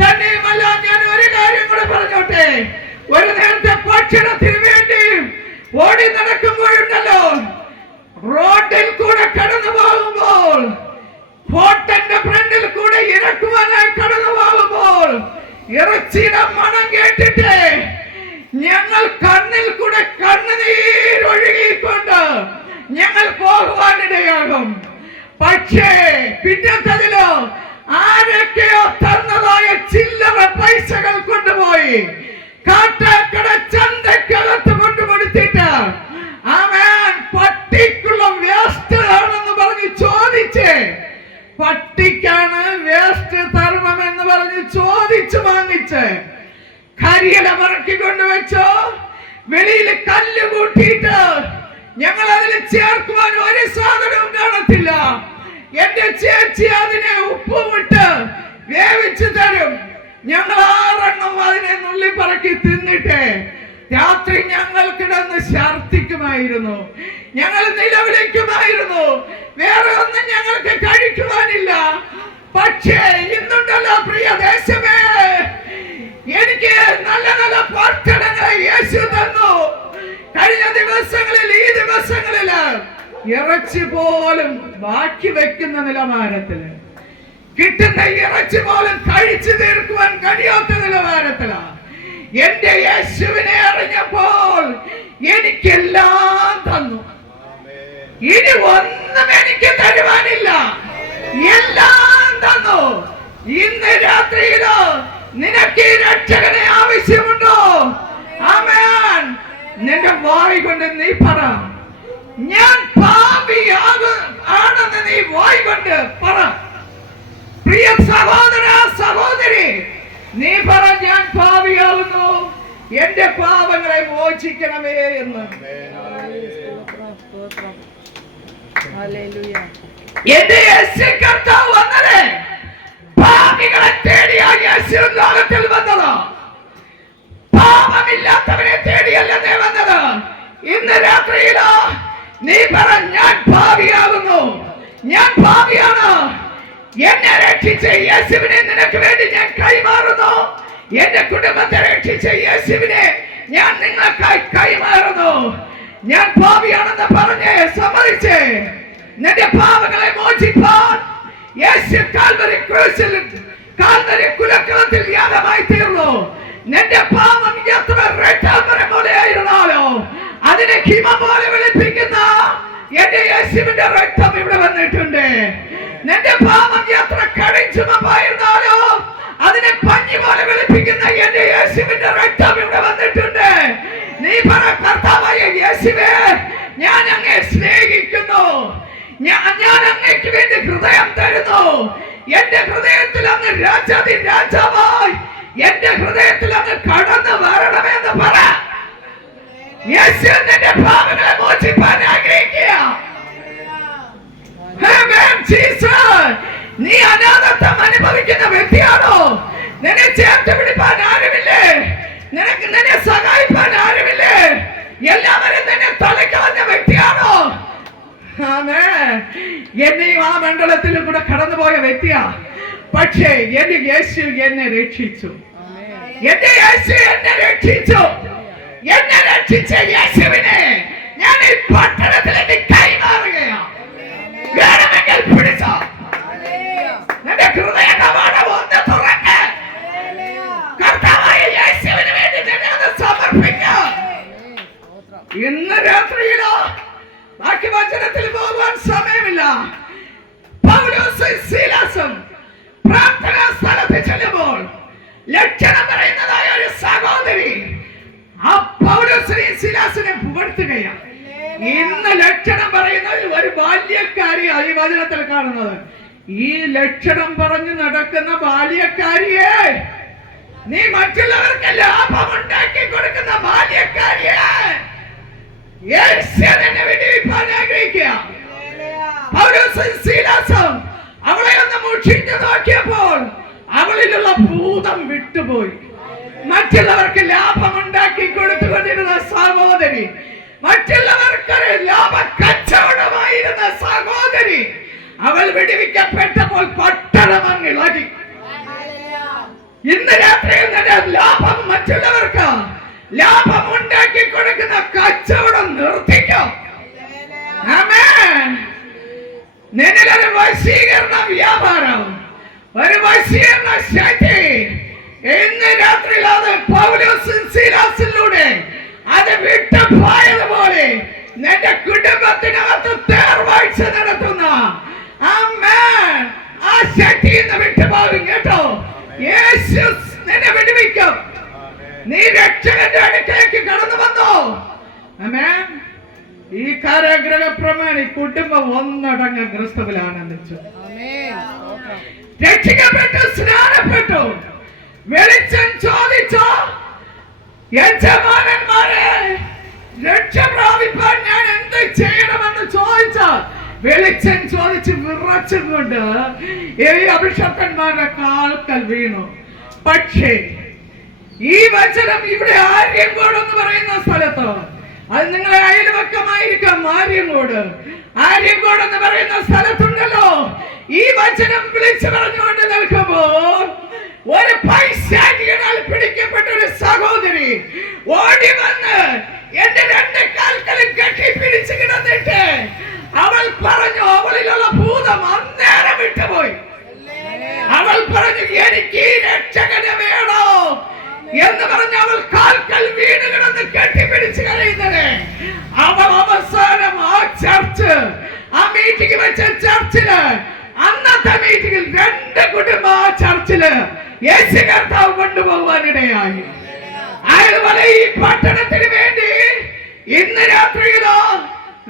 തന്നെയുമല്ല, ഞാൻ ഒരു കാര്യം കൂടെ പറഞ്ഞോട്ടെ. ഒരു നേരത്തെ ഭക്ഷണത്തിന് വേണ്ടി ഓടി നടക്കുമ്പോഴുണ്ടല്ലോ, റോഡിൽ കൂടെ കടന്നു പോകുമ്പോൾ, ഹോട്ടലിന്റെ ഫ്രണ്ടിൽ കൂടെ ഇറക്കുവാനായി കടന്നു പോകുമ്പോൾ, ഇറച്ചിയുടെ മണം കേട്ടിട്ട് ഞങ്ങൾ കണ്ണിൽ കൂടെ കണ്ണുനീരൊഴുകിക്കൊണ്ട് ഞങ്ങൾ പോകുവാനിടയാകും. പക്ഷേ പിന്നത്തതിലോ ആരൊക്കെയോ തന്നതായ ചില്ലറ പൈസകൾ കൊണ്ടുപോയി കാട്ടാക്കട ചന്തക്കകത്ത് കൊണ്ടുകൊടുത്തിട്ട് അവൻ പട്ടിക്കുള്ള വേസ്റ്റ് ആണെന്ന് പറഞ്ഞ് ചോദിച്ച്, പട്ടിക്കാണ് വേസ്റ്റ് തരണമെന്ന് പറഞ്ഞ് ചോദിച്ചു വാങ്ങിച്ച് കരിയില മറക്കി കൊണ്ടുവച്ചോ, വെളിയിൽ കല്ല് കൂട്ടിയിട്ട് ഞങ്ങൾ അതിൽ ചേർക്കുവാൻ ഒരു സാധനവും കാണത്തില്ല. എന്റെ ചേച്ചി അതിനെ ഉപ്പുമിട്ട് വേവിച്ചു തരും. ഞങ്ങൾ 6 അതിനെ നുള്ളി പറക്കി തിന്നിട്ട് രാത്രി ഞങ്ങൾ കിടന്ന് ഛർദ്ദിക്കുമായിരുന്നു, ഞങ്ങൾ നിലവിളിക്കുമായിരുന്നു. വേറെ ഒന്നും ഞങ്ങൾക്ക് കഴിക്കുവാനില്ല. പക്ഷേ ഇന്നുണ്ടല്ലോ പ്രിയ ദേശമേ, എനിക്ക് നല്ല നല്ല ഭക്ഷണങ്ങളെ യേശു തന്നു. കഴിഞ്ഞ ദിവസങ്ങളിൽ, ഈ ദിവസങ്ങളില് ഇറച്ചി പോലും ബാക്കി വെക്കുന്ന നിലവാരത്തില്, കിട്ടുന്ന ഇറച്ചി പോലും കഴിച്ചു തീർക്കുവാൻ കഴിയാത്ത നിലവാരത്തിലാണ്. എന്റെ യേശുവിനെ അറിഞ്ഞപ്പോൾ എനിക്കെല്ലാം തന്നു. ഇനി ഒന്നും എനിക്ക് തരുവാനില്ല, എല്ലാം തന്നു. ഇന്ന് രാത്രിയിലോ നിനക്ക് ഈ രക്ഷകനെ ആവശ്യമുണ്ടോ? ആമേൻ. നിന്റെ വായ് കൊണ്ട് നീ പറ, ഞാൻ പാപിയാണെന്ന് നീ വായ് കൊണ്ട് പറ. പ്രിയ സഹോദര, സഹോദരി, നീ പറ, ഞാൻ പാപിയാകുന്നു, എന്റെ പാപങ്ങളെ മോചിക്കണമേ എന്ന്. എന്റെ യേശു കർത്താവ് വന്നത് പാപികളെ തേടിയായി യേശു ലോകത്തിൽ വന്നത്. പാപമില്ലാത്തവരെ തേടിയല്ലേ വന്നത്. ഇന്ന് രാത്രിയിലോ നീ പറ, ഞാൻ പാപിയാകുന്നു, ഞാൻ പാപിയാണ്, എന്നെ രക്ഷിച്ച യേശുവിനെ നിനക്ക് വേണ്ടി ഞാൻ കൈമാറുന്നു. എന്റെ കുടുംബത്തെ രക്ഷിച്ച യേശുവിനെ ഞാൻ നിങ്ങൾക്കായി കൈമാറുന്നു. ഞാൻ പാപിയാണെന്ന് പറഞ്ഞ് സമ്മതിച്ച് നിന്റെ പാപങ്ങളെ മോചിപ്പാൻ യേശു കാൽവരി ക്രൂശിൽ, കാൽവരി കുലക്കളത്തിൽ യാഗമായി തീർന്നു. നിന്റെ പാപം എത്ര രക്തം പോലെയായിരുന്നാലോ അതിനെ ഹിമ പോലെ വെളുപ്പിക്കുന്ന എന്റെ യേശുവിന്റെ രക്തം ഇവിടെ വന്നിട്ടുണ്ട്. നിന്റെ പാപം എത്ര കടിച്ചുമായിരുന്നാലോ അതിനെ പഞ്ഞി പോലെ വെളുപ്പിക്കുന്ന എന്റെ യേശുവിന്റെ രക്തം ഇവിടെ വന്നിട്ടുണ്ട്. നീ പറ, കർത്താവായ യേശുവേ, ഞാൻ അങ്ങയെ സ്നേഹിക്കുന്നു, ഞാൻ അങ്ങയ്ക്ക് വേണ്ടി ഹൃദയം തരുന്നു. എന്റെ ഹൃദയത്തിൽ അങ്ങ് രാജാതി രാജാവായി എന്റെ ഹൃദയത്തിൽ അങ്ങ് കടന്നു വരണമെന്ന് പറ. യേശു നിന്റെ പാപങ്ങളെ മോചിപ്പാൻ ആഗ്രഹിക്കുക. നീ അനാഥത്വം അനുഭവിക്കുന്ന വ്യക്തിയാണോ? നിന്നെ ചേർത്ത് പിടിപ്പാൻ ആരുമില്ലേ? നിന്നെ സഹായിപ്പാൻ ആരുമില്ലേ? എല്ലാവരും നിന്നെ തലക്കളഞ്ഞ വ്യക്തിയാണോ? എന്നെയും ആ മണ്ഡലത്തിൽ കൂടെ കടന്നുപോയ വ്യക്തിയാ. പക്ഷേ എന്റെ യേശു എന്നെ രക്ഷിച്ചു. എന്റെ യേശു എന്നെ രക്ഷിച്ചു. എന്നെ രക്ഷിച്ച യേശുവിനെ ഞാൻ ഈ പട്ടണത്തിലേക്ക് കൈമാറുകയാണ്. വേണമെങ്കിൽ പിടിച്ചോ. നിന്റെ ഹൃദയ കവാടം ഒന്ന് തുറക്ക്. കർത്താവായ യേശുവിന് വേണ്ടി നിന്നെ ഒന്ന് സമർപ്പിക്കുക. ഇന്ന് രാത്രിയിലോ ബാക്കി വചനത്തിൽ പോകാൻ സമയമില്ല. പൗലോസും ശീലാസും പ്രാർത്ഥനാ സ്ഥലത്ത് ചെല്ലുമ്പോൾ ലക്ഷണം പറയുന്നതായ ഒരു സഹോദരി ആ പൗലോസിനെ ശീലാസിനെ പുകഴ്ത്തുകയാണ്. ഇന്ന് ലക്ഷണം പറയുന്ന ഒരു ബാല്യക്കാരിയാണ് ഈ വചനത്തിൽ കാണുന്നത്. ഈ ലക്ഷണം പറഞ്ഞു നടക്കുന്ന ബാല്യക്കാരിയെ, നീ മറ്റുള്ളവർക്ക് ലാഭം ഉണ്ടാക്കി കൊടുക്കുന്ന ബാല്യക്കാരിയെ വിടിവിപ്പാൻ ആഗ്രഹിക്കുക. പൗലോസും ശീലാസും അവളെ ഒന്ന് മുഷിച്ചു നോക്കിയപ്പോൾ അവളിലുള്ള ഭൂതം വിട്ടുപോയി. മറ്റുള്ളവർക്ക് ലാഭം ഉണ്ടാക്കി കൊടുത്തുകൊണ്ടിരുന്ന സഹോദരി, മറ്റുള്ളവർക്ക് ലാഭ കച്ചവടമായിരുന്ന സഹോദരി, അവൾ വിടുവിക്കപ്പെട്ടപ്പോൾ പട്ടണം അങ്ങ് ഇളകി. ഇന്ന് രാത്രിയിൽ നിന്റെ ലാഭം മറ്റുള്ളവർക്ക് ലാഭം ഉണ്ടാക്കി കൊടുക്കുന്ന കച്ചവടം നിർത്തിക്കും. നിന്നിലൊരു വശീകരണ വ്യാപാരം, ഒരു വശീകരണ ശക്തി ഇന്ന് രാത്രിയിൽ അത് പൗലോസും ശീലാസിലൂടെ അത് വിട്ടുപോയതുപോലെ നിന്റെ കുടുംബത്തിനകത്ത് തേർവാഴ്ച നടത്തുന്ന ആ ശക്തി ഇന്ന് വിട്ടുപോകും കേട്ടോ. യേശു നിന്നെ വിടുവിക്കും. നീ രക്ഷകന്റെ അടുക്കലേക്ക് കടന്നു വന്നോ? ആമേൻ. ഈ കാരാഗ്രഹ പ്രമാണി കുടുംബം ഒന്നടങ്ക ക്രിസ്തുവിൽ ആനന്ദിച്ചു, രക്ഷിക്കപ്പെട്ടു, സ്നാനപ്പെട്ടു, വെളിച്ചം ചോദിച്ചോ. യജമാനന്മാരെ, രക്ഷ പ്രാപിപ്പാൻ ഞാൻ എന്ത് ചെയ്യണമെന്ന് ചോദിച്ചാൽ വെളിച്ചം ചോദിച്ച് വിറച്ചും കൊണ്ട് ഈ അഭിഷക്തന്മാരുടെ കാൽക്കൽ വീണു. പക്ഷേ ഈ വചനം ഇവിടെ ആര്യങ്കോട് എന്ന് പറയുന്ന സ്ഥലത്ത്, അത് നിങ്ങളെ അയൽവക്കമായിരിക്കാം, ആര്യങ്കോട് എന്ന് പറയുന്ന സ്ഥലത്തുണ്ടല്ലോ, ഈ വചനം വിളിച്ചു പറഞ്ഞുകൊണ്ട് നിൽക്കുമ്പോൾ ഒരു പൈശാചികനാൽ പിടിക്കപ്പെട്ട ഒരു സഹോദരി ഓടി വന്ന് എന്റെ രണ്ട് കാൽക്കലും കെട്ടിപ്പിടിച്ച് കിടന്നിട്ട് അവൾ പറഞ്ഞു, അവളിലുള്ള ഭൂതം അന്നേരം വിട്ടുപോയി. അവൾ പറഞ്ഞു, എനിക്ക് ഈ രക്ഷകനെ വേണോ എന്ന് പറഞ്ഞ് അവൾ കാൽക്കൽ വീണ് കിടന്ന് കെട്ടിപ്പിടിച്ച് കരയുന്നത്. അവൾ അവസാനം ആ ചർച്ച്, ആ മീറ്റിംഗ് വെച്ച ചർച്ചില്, അന്നത്തെ മീറ്റിംഗിൽ രണ്ട് കുടുംബം ആ ചർച്ചില് യേശു കർത്താവ് കൊണ്ടുപോകാനിടയായി. അതുപോലെ ഈ പട്ടണത്തിന് വേണ്ടി ഇന്ന് രാത്രിയിലോ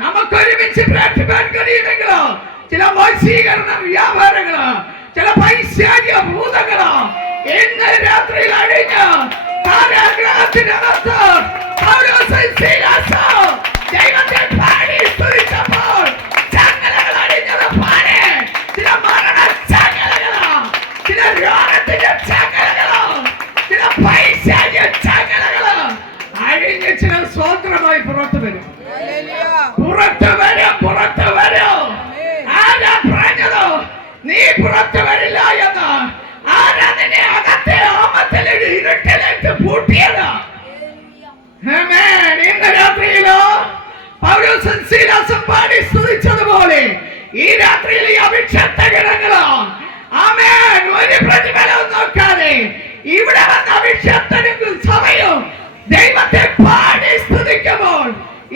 നമുക്ക് ഒരുമിച്ച് പ്രാർത്ഥിക്കാൻ കഴിയുമെങ്കിലോ ചില വശീകരണ വ്യാപാരങ്ങളോ ചില പൈശാചിക ഭൂതങ്ങളോ ഇന്ന് രാത്രിയിൽ അഴിഞ്ഞ് കാരാഗ്രഹത്തിനകത്ത് പൗലോസും ശീലാസും ദൈവത്തെ പാടി സ്തുതിച്ചപ്പോൾ ചങ്ങലകൾ അഴിഞ്ഞത് പോലെ ചില മരണ ചങ്ങലകളോ, ചില രോഗത്തിന്റെ ചങ്ങലകളോ, ചില പൈശാചിക ചങ്ങലകളോ അഴിഞ്ഞ് ചില സ്വതന്ത്രമായി പുറത്തു വരും. പുറത്തു വരും. ആരാ പറഞ്ഞതോ നീ പുറത്തു വരില്ല എന്ന്? ആരാ നിന്നെ അകത്തെ ആമത്തിൽ ഇരുട്ടിലേക്ക് പൂട്ടിയത്? ഇന്ന് രാത്രിയിലോ പൗലോസും ശീലാസും പാടി സ്തുതിച്ചതുപോലെ ഈ രാത്രിയിൽ ഈ അഭിഷക്ത ഗണങ്ങളോ ആമേൻ ഒരു പ്രതിഫലവും നോക്കാതെ ഇവിടെ വന്ന അഭിഷക്തനും സഭയും ദൈവത്തെ പാടി സ്തുതിക്കുമ്പോൾ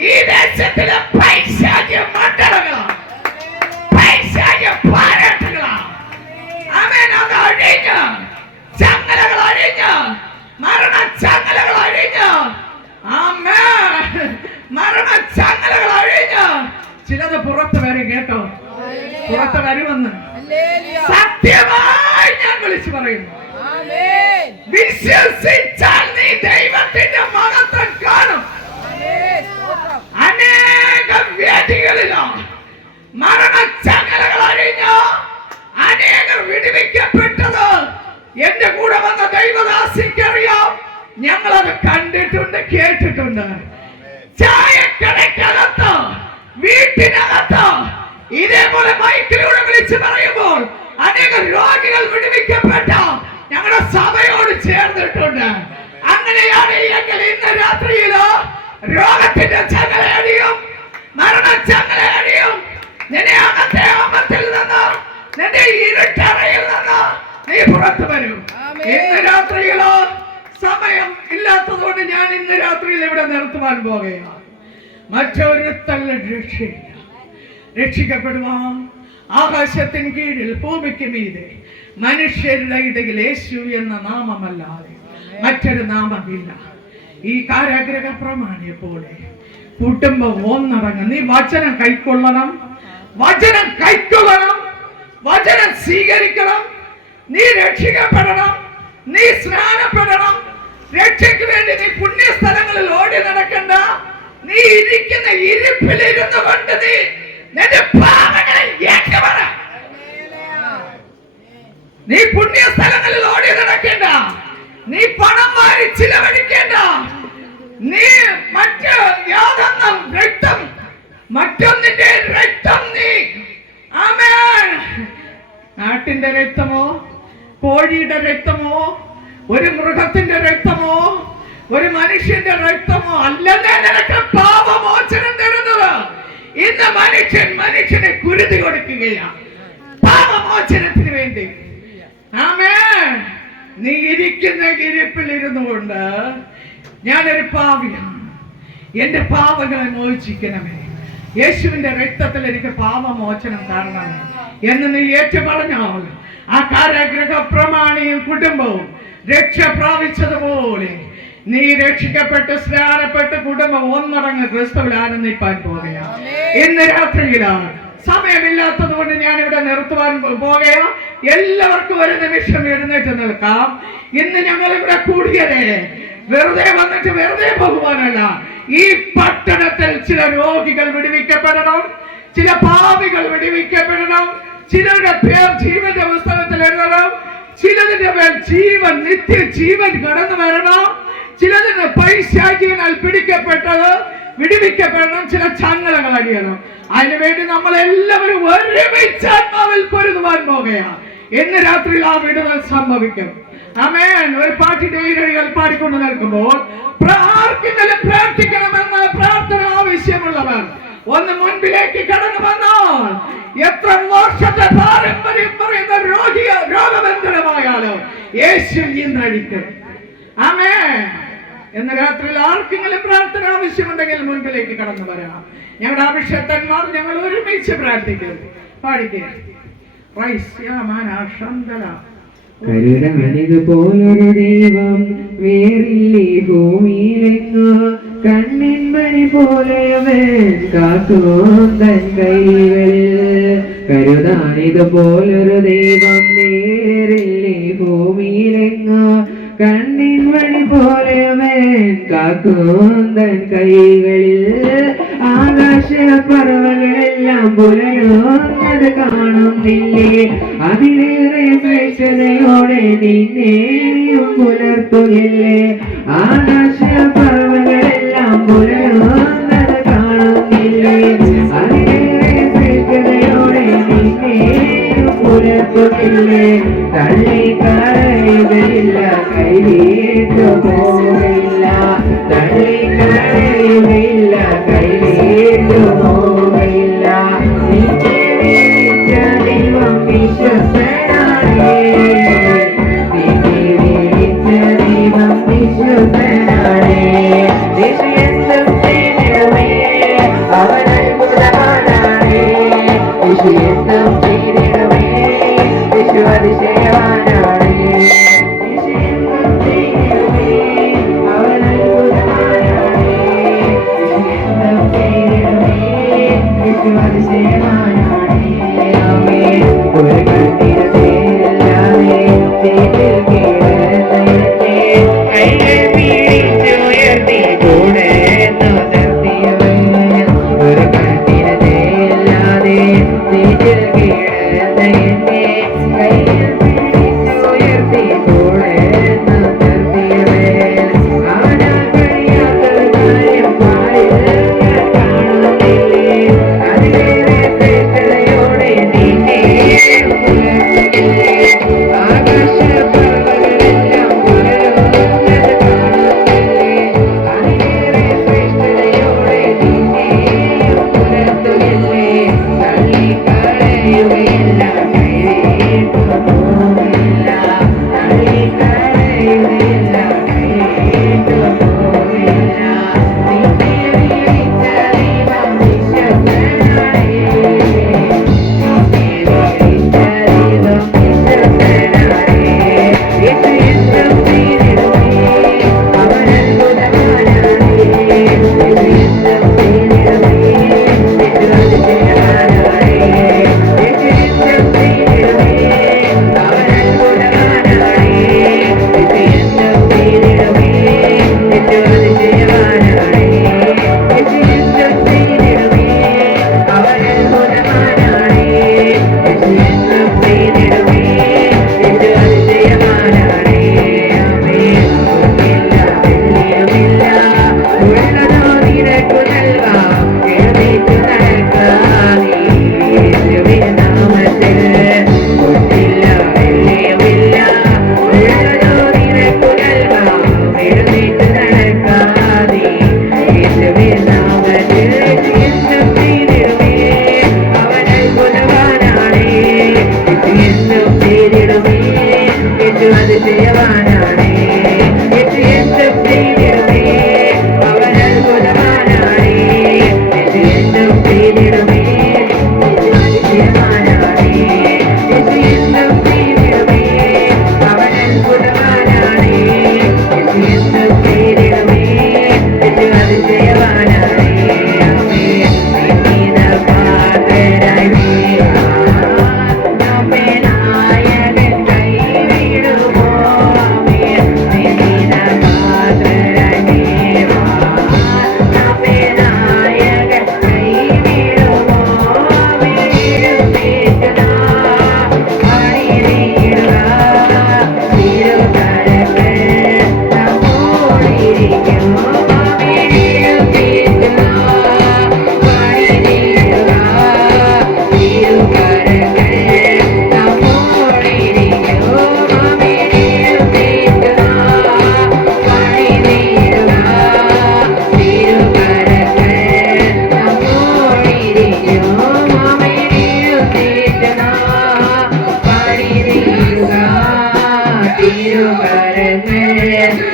ഈ ദേശത്തിലെ പൈശാചിക മണ്ഡലങ്ങളോ, പൈശാചിക പാരാട്ടങ്ങളോ ആമേൻ അത് അഴിഞ്ഞ്, ചങ്ങലകൾ അഴിഞ്ഞ്, മരണ ചങ്ങലകൾ അഴിഞ്ഞ്, ആമേൻ മരണ ചങ്ങലകൾ അഴിഞ്ഞ് ചിലത് പുറത്ത് വരും കേട്ടോ. പുറത്ത് വരുമെന്ന് സത്യമായി ഞാൻ വിളിച്ചു പറയുന്നു. വിശ്വസിച്ചാൽ നീ ദൈവത്തിന്റെ മഹത്വം കാണും. അനേക വേദികളിലോ മരണച്ചങ്ങലകൾ അഴിഞ്ഞോ അനേകർ വിടുവിക്കപ്പെട്ടത് എന്റെ കൂടെ വന്ന ദൈവദാസിക്കറിയാം. ഞങ്ങളത് കണ്ടിട്ടുണ്ട്, കേട്ടിട്ടുണ്ട്. ചായക്കടക്കകത്ത്, വീട്ടിനകത്ത് ഇതേപോലെ മൈക്കിലൂടെ വിളിച്ചു പറയുമ്പോൾ അനേക രോഗികൾ വിടുവിക്കപ്പെട്ട ഞങ്ങളുടെ സഭയോട് ചേർന്നിട്ടുണ്ട്. അങ്ങനെയാണ് എങ്കിൽ ഇന്ന് രാത്രിയിലോ രോഗത്തിന്റെ ചങ്ങലയടിയും മരണച്ചങ്ങലയടിയും നിന്നെ അകത്തെ ആമത്തിൽ നിന്ന്, നിന്റെ ഇരുട്ടറയിൽ നിന്ന് നീ പുറത്തു വരും. ഇന്ന് രാത്രിയിലോ സമയം ഇല്ലാത്തതുകൊണ്ട് ഞാൻ ഇന്ന് രാത്രിയിൽ ഇവിടെ നിർത്തുവാൻ പോകുകയാണ്. മറ്റൊരുത്തല്ല രക്ഷയില്ല. രക്ഷിക്കപ്പെടുവാൻ ആകാശത്തിന് കീഴിൽ ഭൂമിക്ക് മീതെ മനുഷ്യരുടെ ഇടയിൽ യേശു എന്ന നാമമല്ലാതെ മറ്റൊരു നാമമില്ല. ഈ കാരാഗ്രഹ പ്രമാണിയെ പോലെ കുടുംബം ഒന്നടങ്ങും. നീ വചനം കൈക്കൊള്ളണം, വചനം കൈക്കൊള്ളണം, വചനം സ്വീകരിക്കണം. നീ രക്ഷിക്കപ്പെടണം, നീ സ്നാനപ്പെടണം. രക്ഷയ്ക്ക് വേണ്ടി നീ പുണ്യ സ്ഥലങ്ങളിൽ ഓടി നടക്കണ്ട. നീ ഇരിക്കുന്ന ഇരിപ്പിലിരുന്നു കൊണ്ട് നീ നിന്റെ പാപങ്ങളെ ഏറ്റുപറ. നീ പുണ്യ സ്ഥലങ്ങളിൽ ഓടി നടക്കേണ്ട, നീ പണം വാരി ചിലവഴിക്കേണ്ട, നീ മറ്റ് യാതൊന്നും രക്തം മറ്റൊന്നിന്റെ രക്തം നീ ആമേൻ നാട്ടിന്റെ രക്തമോ കോഴിയുടെ രക്തമോ ഒരു മൃഗത്തിന്റെ രക്തമോ ഒരു മനുഷ്യന്റെ രക്തമോ അല്ലെന്നേ നിനക്ക് പാപമോചനം തരുന്നത്. ഇന്ന് മനുഷ്യനെ കുരുതി കൊടുക്കുകയാണ് പാപമോചനത്തിന് വേണ്ടി. ആമേൻ. നീ ഇരിക്കുന്ന ഇരിപ്പിൽ ഇരുന്നു കൊണ്ട് ഞാനൊരു പാപിയാണ്, എന്റെ പാപങ്ങളെ മോചിക്കണമേ, യേശുവിന്റെ രക്തത്തിൽ എനിക്ക് പാപമോചനം തരണമേ എന്ന് നീ ഏറ്റു പറഞ്ഞാൽ ആ കാരാഗ്രഹ പ്രമാണിയും കുടുംബവും രക്ഷ പ്രാപിച്ചതുപോലെ നീ രക്ഷിക്കപ്പെട്ട് സ്നാനപ്പെട്ട് കുടുംബം ഒന്നടങ്ങ് ക്രിസ്തുവിൽ ആനന്ദിപ്പാൻ പോകുകയാണ്. ഇന്ന് രാത്രിയിലാണ്. സമയമില്ലാത്തത് കൊണ്ട് ഞാൻ ഇവിടെ നിർത്തുവാൻ പോകുകയാ. എല്ലാവർക്കും ഒരു നിമിഷം എഴുന്നേറ്റ് നിൽക്കാം. ഇന്ന് ഞങ്ങൾ ഇവിടെ കൂടിയതേ വെറുതെ വന്നിട്ട് വെറുതെ പോകുവാനല്ല. ഈ പട്ടണത്തിൽ ചില രോഗികൾ വിടുവിക്കപ്പെടണം, ചില പാപികൾ വിടുവിക്കപ്പെടണം, ചിലരുടെ പേർ ജീവന്റെ പുസ്തകത്തിൽ എഴുതണം, ചിലതിന്റെ പേർ ജീവൻ നിത്യ ജീവൻ കടന്നു വരണം, ചിലതിന് പൈശാചികനാൽ പിടിക്കപ്പെട്ടത് വിടുവിക്കപ്പെടണം, ചില ചങ്ങലകൾ അടിയണം. അതിനുവേണ്ടി നമ്മൾ എല്ലാവരും ഒരുമിച്ച് ആത്മാവിൽ പൊരുതുവാൻ പോകുകയാണ്. ഇന്ന് രാത്രി ആ വിടുതൽ സംഭവിക്കും. ആമേൻ. ഒരു പാട്ടിന്റെ ഈരടികൾ പാടിക്കൊണ്ട് നിൽക്കുമ്പോൾ പ്രാർത്ഥിക്കലും പ്രാർത്ഥിക്കണമെന്ന് പ്രാർത്ഥന ആവശ്യമുള്ളവർ ഒന്ന് മുൻപിലേക്ക് കടന്നു വന്നാൽ എത്ര വർഷത്തെ പാരമ്പര്യം പറയുന്ന രോഗബന്ധനമായാലും യേശു ഇന്നഴിക്കും. ആമേൻ. ഇന്ന് രാത്രിയിൽ ആർക്കെങ്കിലും പ്രാർത്ഥന ആവശ്യമുണ്ടെങ്കിൽ മുൻപിലേക്ക് കടന്നു വരാം. ഞങ്ങളുടെ അഭിഷേകന്മാർ ഞങ്ങൾ ഒരുമിച്ച് പ്രാർത്ഥിക്കും. പാടിക്കുക. കരുണാനിതുപോലൊരു ദൈവം വേറില്ലേ ഭൂമിയിലെങ്ങോ, കണ്ണിൻമണി പോലെയവൻ കാക്കും തൻ കൈകളിൽ. കരുതാനിതുപോലൊരു ദൈവം വേറില്ലേ ഭൂമിയിലെങ്ങോ, കണ്ണിൻമണി പോലെയവൻ കാക്കും തൻ കൈകളിൽ. ആകാശപർവ്വങ്ങളെല്ലാം പുലരുന്നത് കാണുന്നില്ലേ, അതിലേറെ ശ്രേഷ്ഠതയോടെ നിന്നെയും പുലർത്തുകയില്ലേ. ആകാശപർവ്വങ്ങളെല്ലാം പുലരുന്നത് കാണുന്നില്ലേ, അതിലേറെ ശ്രേഷ്ഠതയോടെ നിന്നെയും പുലർത്തുകയില്ലേ. തള്ളിക്കളയുകയില്ല, കൈവിട്ടു പോകില്ല, തള്ളിക്കളയുകയില്ല, കൈവിട്ടു പോകില്ല. നിന്നെ വിളിച്ച ദൈവം വിശ്വസ്തനാണേ, നിന്നെ വിളിച്ച ദൈവം വിശ്വസ്തനാണേ. യേശു എന്തും ചെയ്തിടുമേ, അവൻ അത്ഭുതവാനാണേ. യേശു എന്തും ചെയ്തിടുമേ, യേശു അതിശയവാനാണേ. യേശു എന്തും ചെയ്തിടുമേ, അവൻ അത്ഭുതവാനാണേ. യേശു എന്തും ചെയ്തിടുമേ, യേശു അതിശയവാനാണേ. ആമേൻ. ഒരു കണ്ണിന് പേരില്ലാതെ ചേറ്റിൽ കിടന്നയല്ലേ, കൈകൾ പിടിച്ച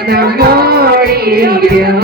നമ്മോടിരിക്കും